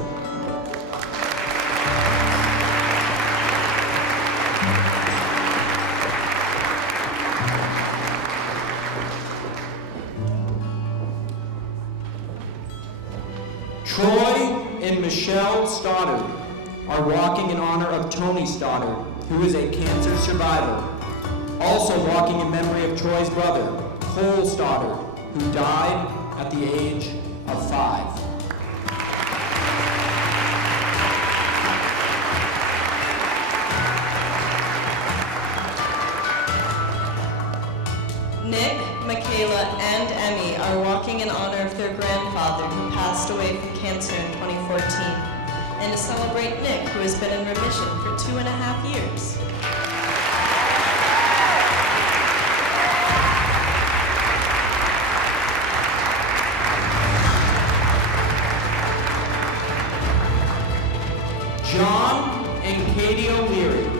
Troy and Michelle Stoddard are walking in honor of Tony Stoddard, who is a cancer survivor. Also walking in memory of Troy's brother, Cole Stoddard, who died at the age of 5. Nick, Michaela, and Emmy are walking in honor of their grandfather who passed away from cancer in 2014, and to celebrate Nick, who has been in remission for 2.5 years. John and Katie O'Leary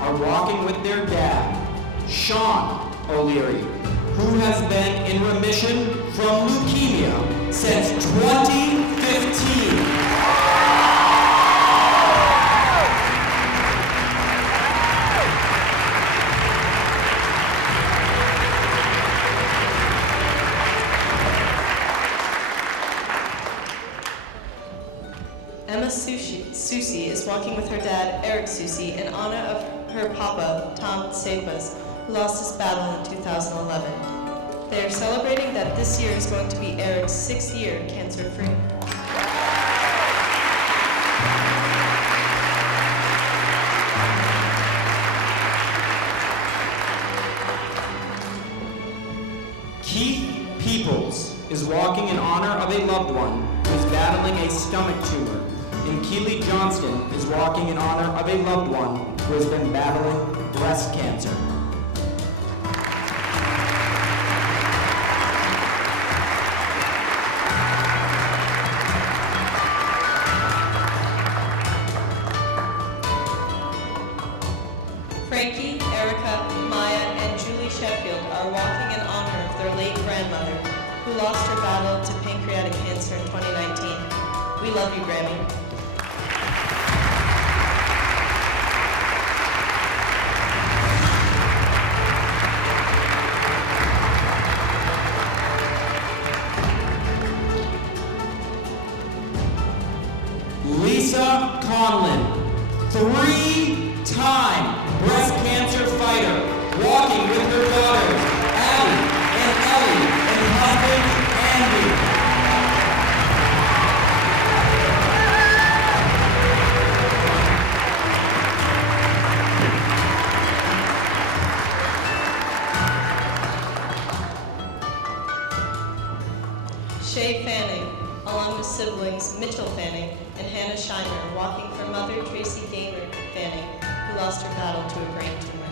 are walking with their dad, Sean O'Leary, who has been in remission from leukemia since 2015. Emma Susi is walking with her dad, Eric Susi, in honor of her papa, Tom Cepas, who lost his battle in 2011. They are celebrating that this year is going to be Eric's 6th year cancer-free. Keith Peoples is walking in honor of a loved one who is battling a stomach tumor. And Keely Johnston is walking in honor of a loved one who has been battling breast cancer. Frankie, Erica, Maya, and Julie Sheffield are walking in honor of their late grandmother, who lost her battle to pancreatic cancer in 2019. We love you, Grammy. Lisa Conlon, 3-time breast cancer fighter, walking with her daughters, Abby and Ellie, and husband, Andy. Shay Fanning, along with siblings Mitchell Fanning and Hannah Scheimer, walking for mother Tracy Gamer Fanning, who lost her battle to a brain tumor.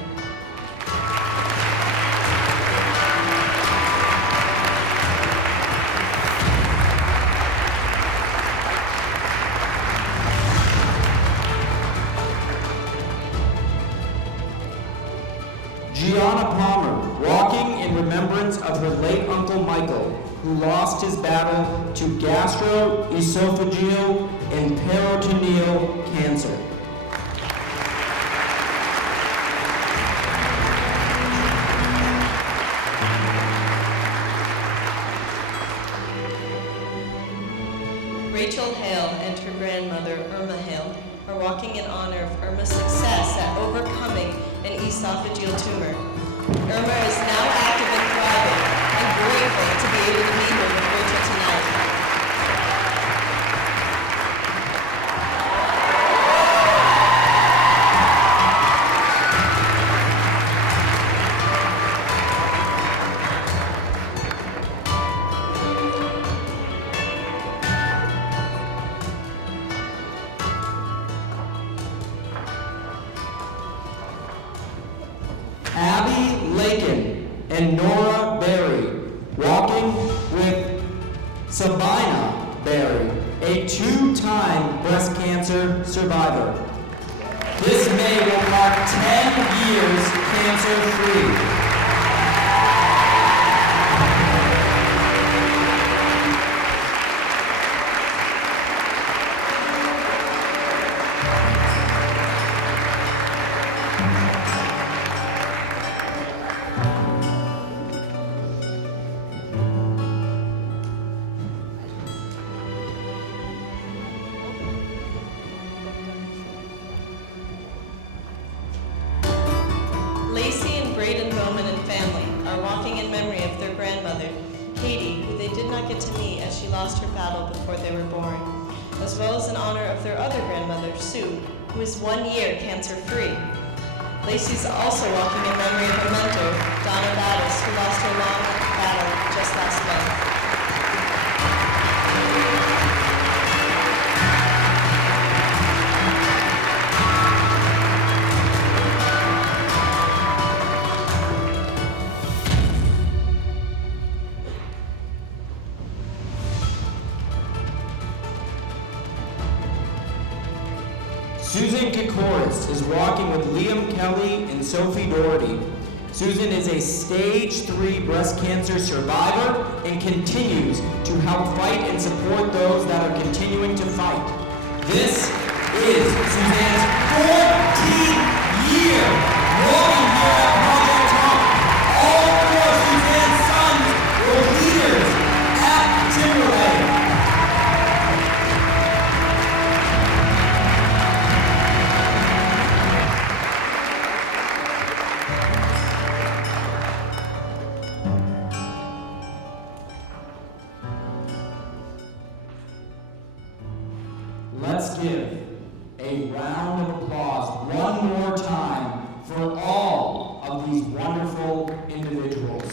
Gianna Palmer, walking in remembrance of her late Uncle Michael, who lost his battle to gastroesophageal and peritoneal cancer. Rachel Hale and her grandmother, Irma Hale, are walking in honor of Irma's success at overcoming an esophageal tumor. Irma is now active and thriving. I'm grateful to be able to meet her with Rachel tonight. Abby Lakin and Nora Berry, walking with Sabina Berry, a two-time breast cancer survivor. This May will mark 10 years cancer-free. Lacey and Braden Bowman and family are walking in memory of their grandmother, Katie, who they did not get to meet as she lost her battle before they were born, as well as in honor of their other grandmother, Sue, who is 1 year cancer-free. Lacey's also walking in memory of her mentor, Donna Battis, who lost her long battle just last month. Susan Kokoris is walking with Liam Kelly and Sophie Doherty. Susan is a stage 3 breast cancer survivor and continues to help fight and support those that are continuing to fight. This is Suzanne's 14th year walking here at Project Talk. All 4 of Suzanne's sons were leaders at Timberlake. Let's give a round of applause one more time for all of these wonderful individuals.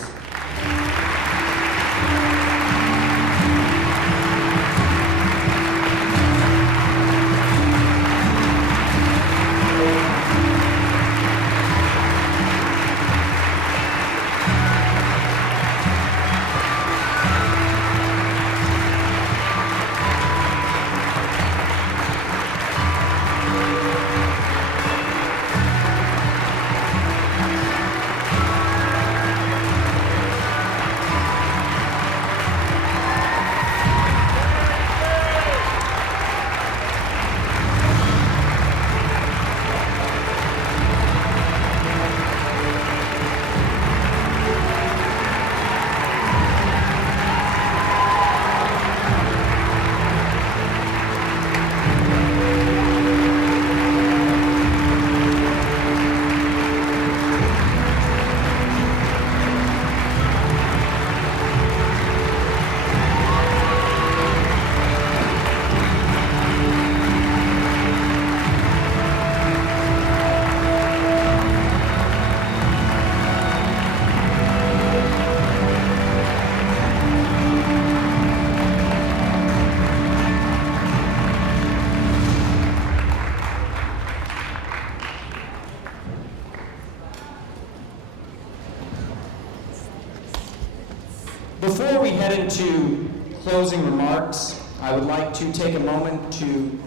Before we head into closing remarks, I would like to take a moment to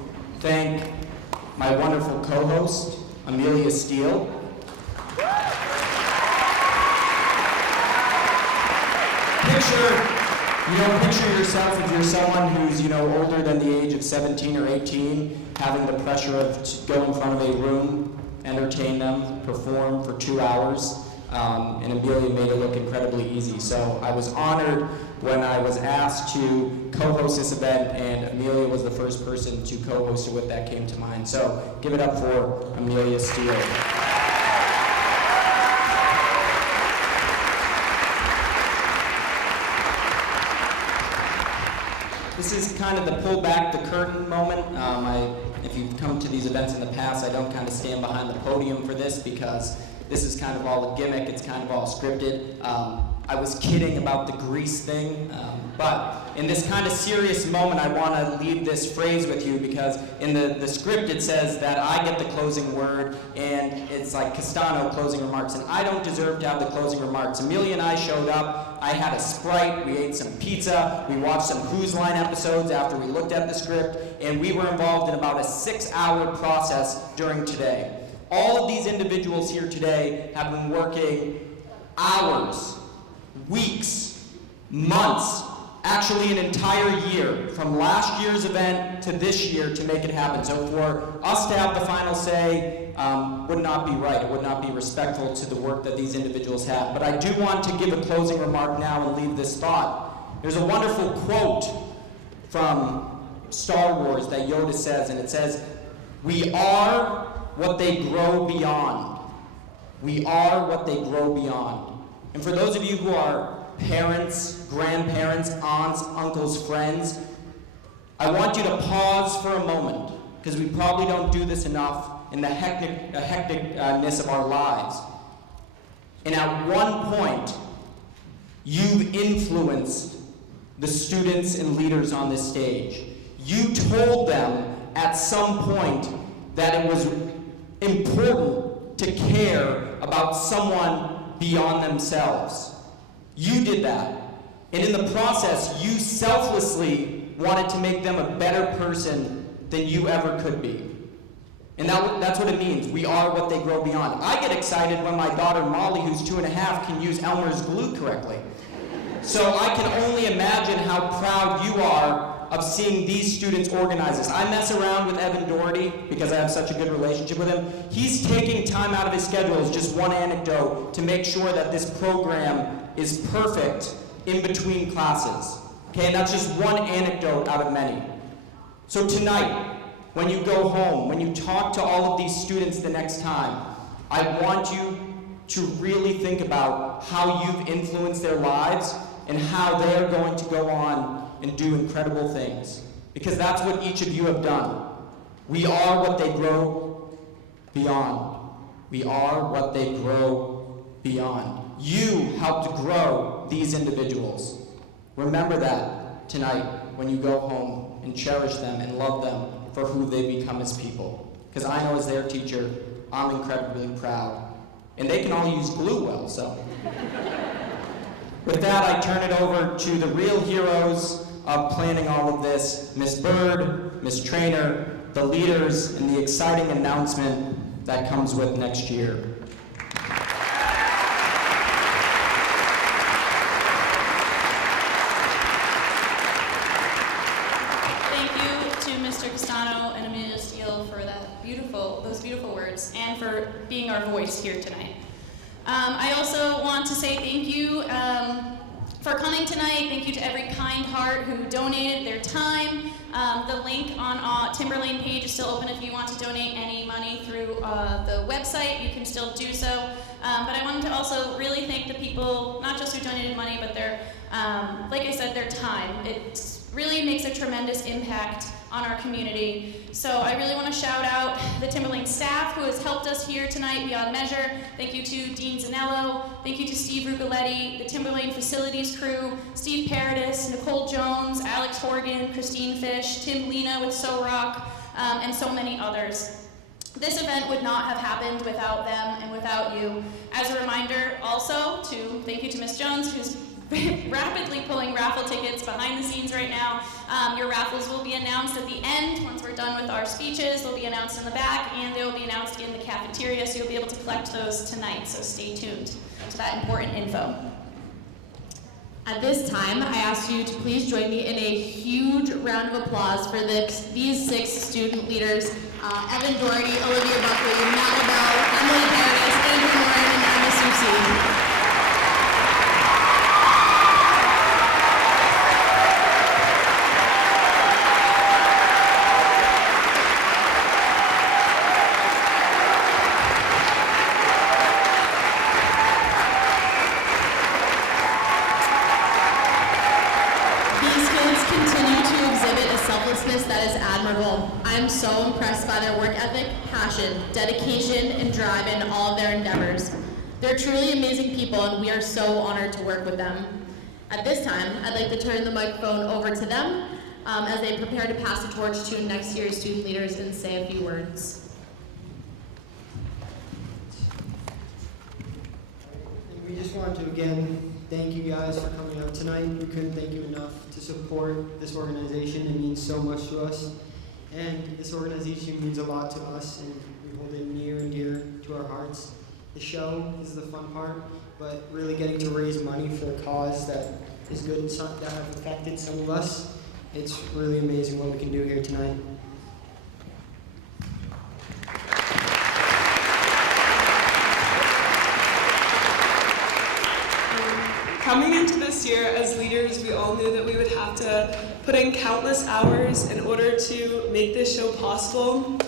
thank my wonderful co-host, Amelia Steele. Picture yourself if you're someone who's, older than the age of 17 or 18, having the pressure of go in front of a room, entertain them, perform for 2 hours. and Amelia made it look incredibly easy. So I was honored when I was asked to co-host this event, and Amelia was the first person to co-host it with that came to mind. So give it up for Amelia Steele. This is kind of the pull back the curtain moment. If you've come to these events in the past, I don't kind of stand behind the podium for this because this is kind of all a gimmick. It's kind of all scripted. I was kidding about the grease thing, but in this kind of serious moment, I want to leave this phrase with you because in the script it says that I get the closing word, and it's like Castano closing remarks, and I don't deserve to have the closing remarks. Amelia and I showed up. I had a Sprite. We ate some pizza. We watched some Who's Line episodes after we looked at the script, and we were involved in about a 6-hour process during today. All of these individuals here today have been working hours, weeks, months, actually an entire year, from last year's event to this year to make it happen. So for us to have the final say would not be right. It would not be respectful to the work that these individuals have. But I do want to give a closing remark now and leave this thought. There's a wonderful quote from Star Wars that Yoda says, and it says, "We are what they grow beyond." We are what they grow beyond. And for those of you who are parents, grandparents, aunts, uncles, friends, I want you to pause for a moment, because we probably don't do this enough in the hecticness of our lives. And at one point, you've influenced the students and leaders on this stage. You told them at some point that it was important to care about someone beyond themselves. You did that. And in the process, you selflessly wanted to make them a better person than you ever could be. And that's what it means. We are what they grow beyond. I get excited when my daughter Molly, who's 2.5, can use Elmer's glue correctly. So I can only imagine how proud you are of seeing these students organize this. I mess around with Evan Doherty because I have such a good relationship with him. He's taking time out of his schedule, as just one anecdote, to make sure that this program is perfect in between classes. Okay, and that's just one anecdote out of many. So tonight, when you go home, when you talk to all of these students the next time, I want you to really think about how you've influenced their lives and how they're going to go on and do incredible things. Because that's what each of you have done. We are what they grow beyond. We are what they grow beyond. You helped grow these individuals. Remember that tonight when you go home, and cherish them and love them for who they become as people. Because I know as their teacher, I'm incredibly proud. And they can all use glue well, so. With that, I turn it over to the real heroes of planning all of this, Miss Bird, Miss Trainer, the leaders, and the exciting announcement that comes with next year. Thank you to Mr. Castano and Amelia Steele for those beautiful words, and for being our voice here tonight. I also want to say thank you for coming tonight. Thank you to every kind heart who donated their time. The link on our Timberlane page is still open if you want to donate any money through the website. You can still do so. But I wanted to also really thank the people, not just who donated money, but their, like I said, their time. It really makes a tremendous impact on our community. So I really want to shout out the Timberlane staff who has helped us here tonight beyond measure. Thank you to Dean Zanello. Thank you to Steve Rugaletti, the Timberlane facilities crew, Steve Paradis, Nicole Jones, Alex Horgan, Christine Fish, Tim Lena with So Rock, and so many others. This event would not have happened without them and without you. As a reminder also, thank you to Ms. Jones, who's rapidly pulling raffle tickets behind the scenes right now. Your raffles will be announced at the end. Once we're done with our speeches, they'll be announced in the back, and they will be announced in the cafeteria, so you'll be able to collect those tonight, so stay tuned to that important info. At this time, I ask you to please join me in a huge round of applause for these 6 student leaders, Evan Doherty, Olivia Buckley, Matt LaBelle, Emily Paradis, Andrew Morin, and Emma Susi. ethic, passion, dedication, and drive in all of their endeavors. They're truly amazing people, and we are so honored to work with them. At this time, I'd like to turn the microphone over to them as they prepare to pass the torch to next year's student leaders and say a few words. We just want to again thank you guys for coming out tonight. We couldn't thank you enough to support this organization. It means so much to us. And this organization means a lot to us, and we hold it near and dear to our hearts. The show is the fun part, but really getting to raise money for a cause that is good and that have affected some of us, it's really amazing what we can do here tonight. Coming into this year as leaders, we all knew that we would have to put in countless hours in order to make this show possible.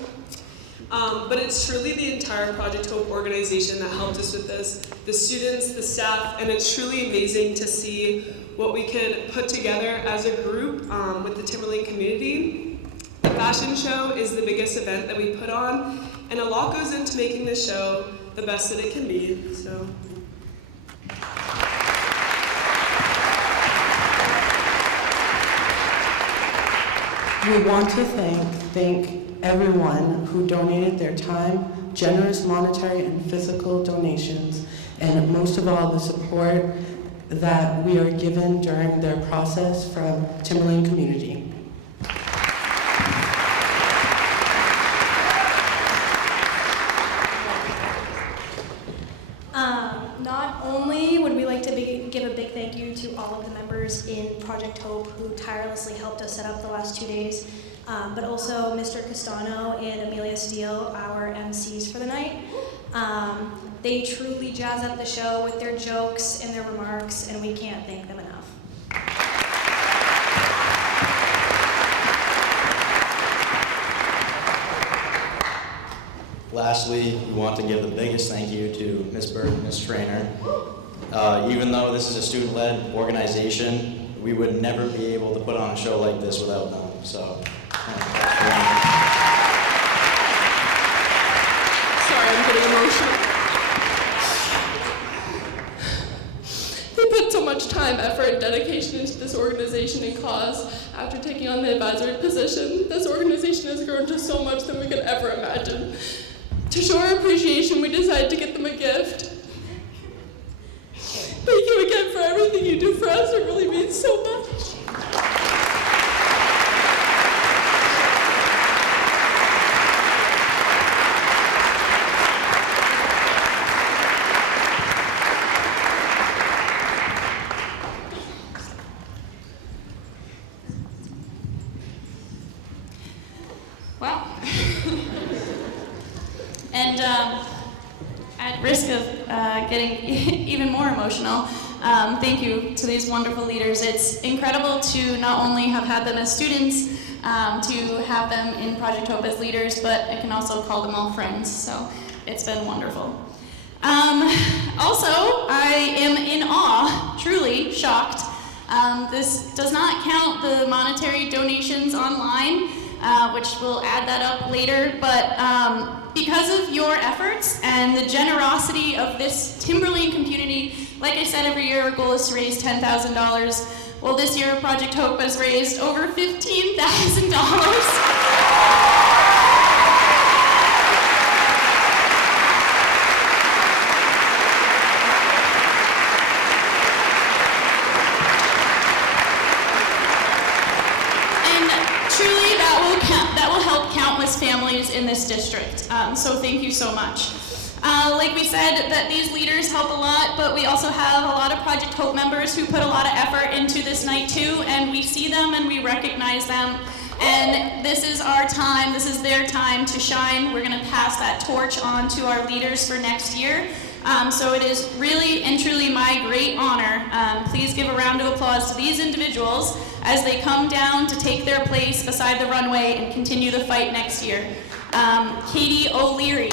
But it's truly the entire Project Hope organization that helped us with this, the students, the staff, and it's truly amazing to see what we can put together as a group with the Timberlane community. The fashion show is the biggest event that we put on, and a lot goes into making this show the best that it can be. So. We want to thank everyone who donated their time, generous monetary and physical donations, and most of all, the support that we are given during their process from Timberlane community. Not only would we like to give a big thank you to all of the members in Project Hope who tirelessly helped us set up the last 2 days, but also Mr. Castano and Amelia Steele, our MCs for the night. They truly jazz up the show with their jokes and their remarks, and we can't thank them enough. Lastly, we want to give the biggest thank you to Ms. Bird and Ms. Trainer. Even though this is a student-led organization, we would never be able to put on a show like this without them. So, Sorry, I'm getting emotional. They put so much time, effort, and dedication into this organization and cause. After taking on the advisory position, this organization has grown to so much than we could ever imagine. To show our appreciation, we decided to get them a gift. Thank you again for everything you do for us. It really means so much. Wow. And at risk of getting even more emotional, thank you to these wonderful leaders. It's incredible to not only have had them as students, to have them in Project Hope as leaders, but I can also call them all friends, so it's been wonderful. Also, I am in awe, truly shocked. This does not count the monetary donations online, which we'll add that up later, but because of your efforts and the generosity of this Timberlane community, like I said, every year our goal is to raise $10,000. Well, this year Project Hope has raised over $15,000. Families in this district. So thank you so much. Like we said, that these leaders help a lot, but we also have a lot of Project Hope members who put a lot of effort into this night too, and we see them and we recognize them. And this is our time, this is their time to shine. We're gonna pass that torch on to our leaders for next year. So it is really and truly my great honor. Please give a round of applause to these individuals as they come down to take their place beside the runway and continue the fight next year. Katie O'Leary.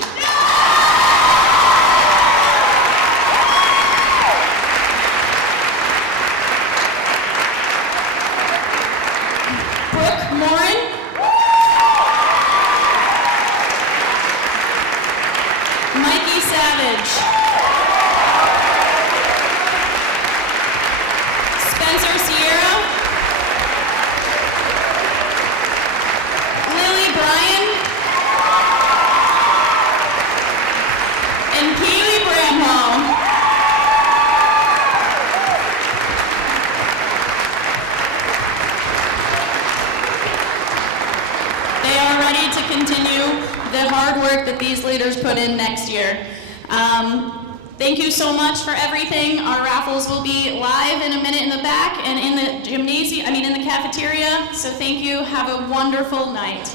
Brooke Morin. that these leaders put in next year. Thank you so much for everything. Our raffles will be live in a minute in the back and in the in the cafeteria. So thank you. Have a wonderful night.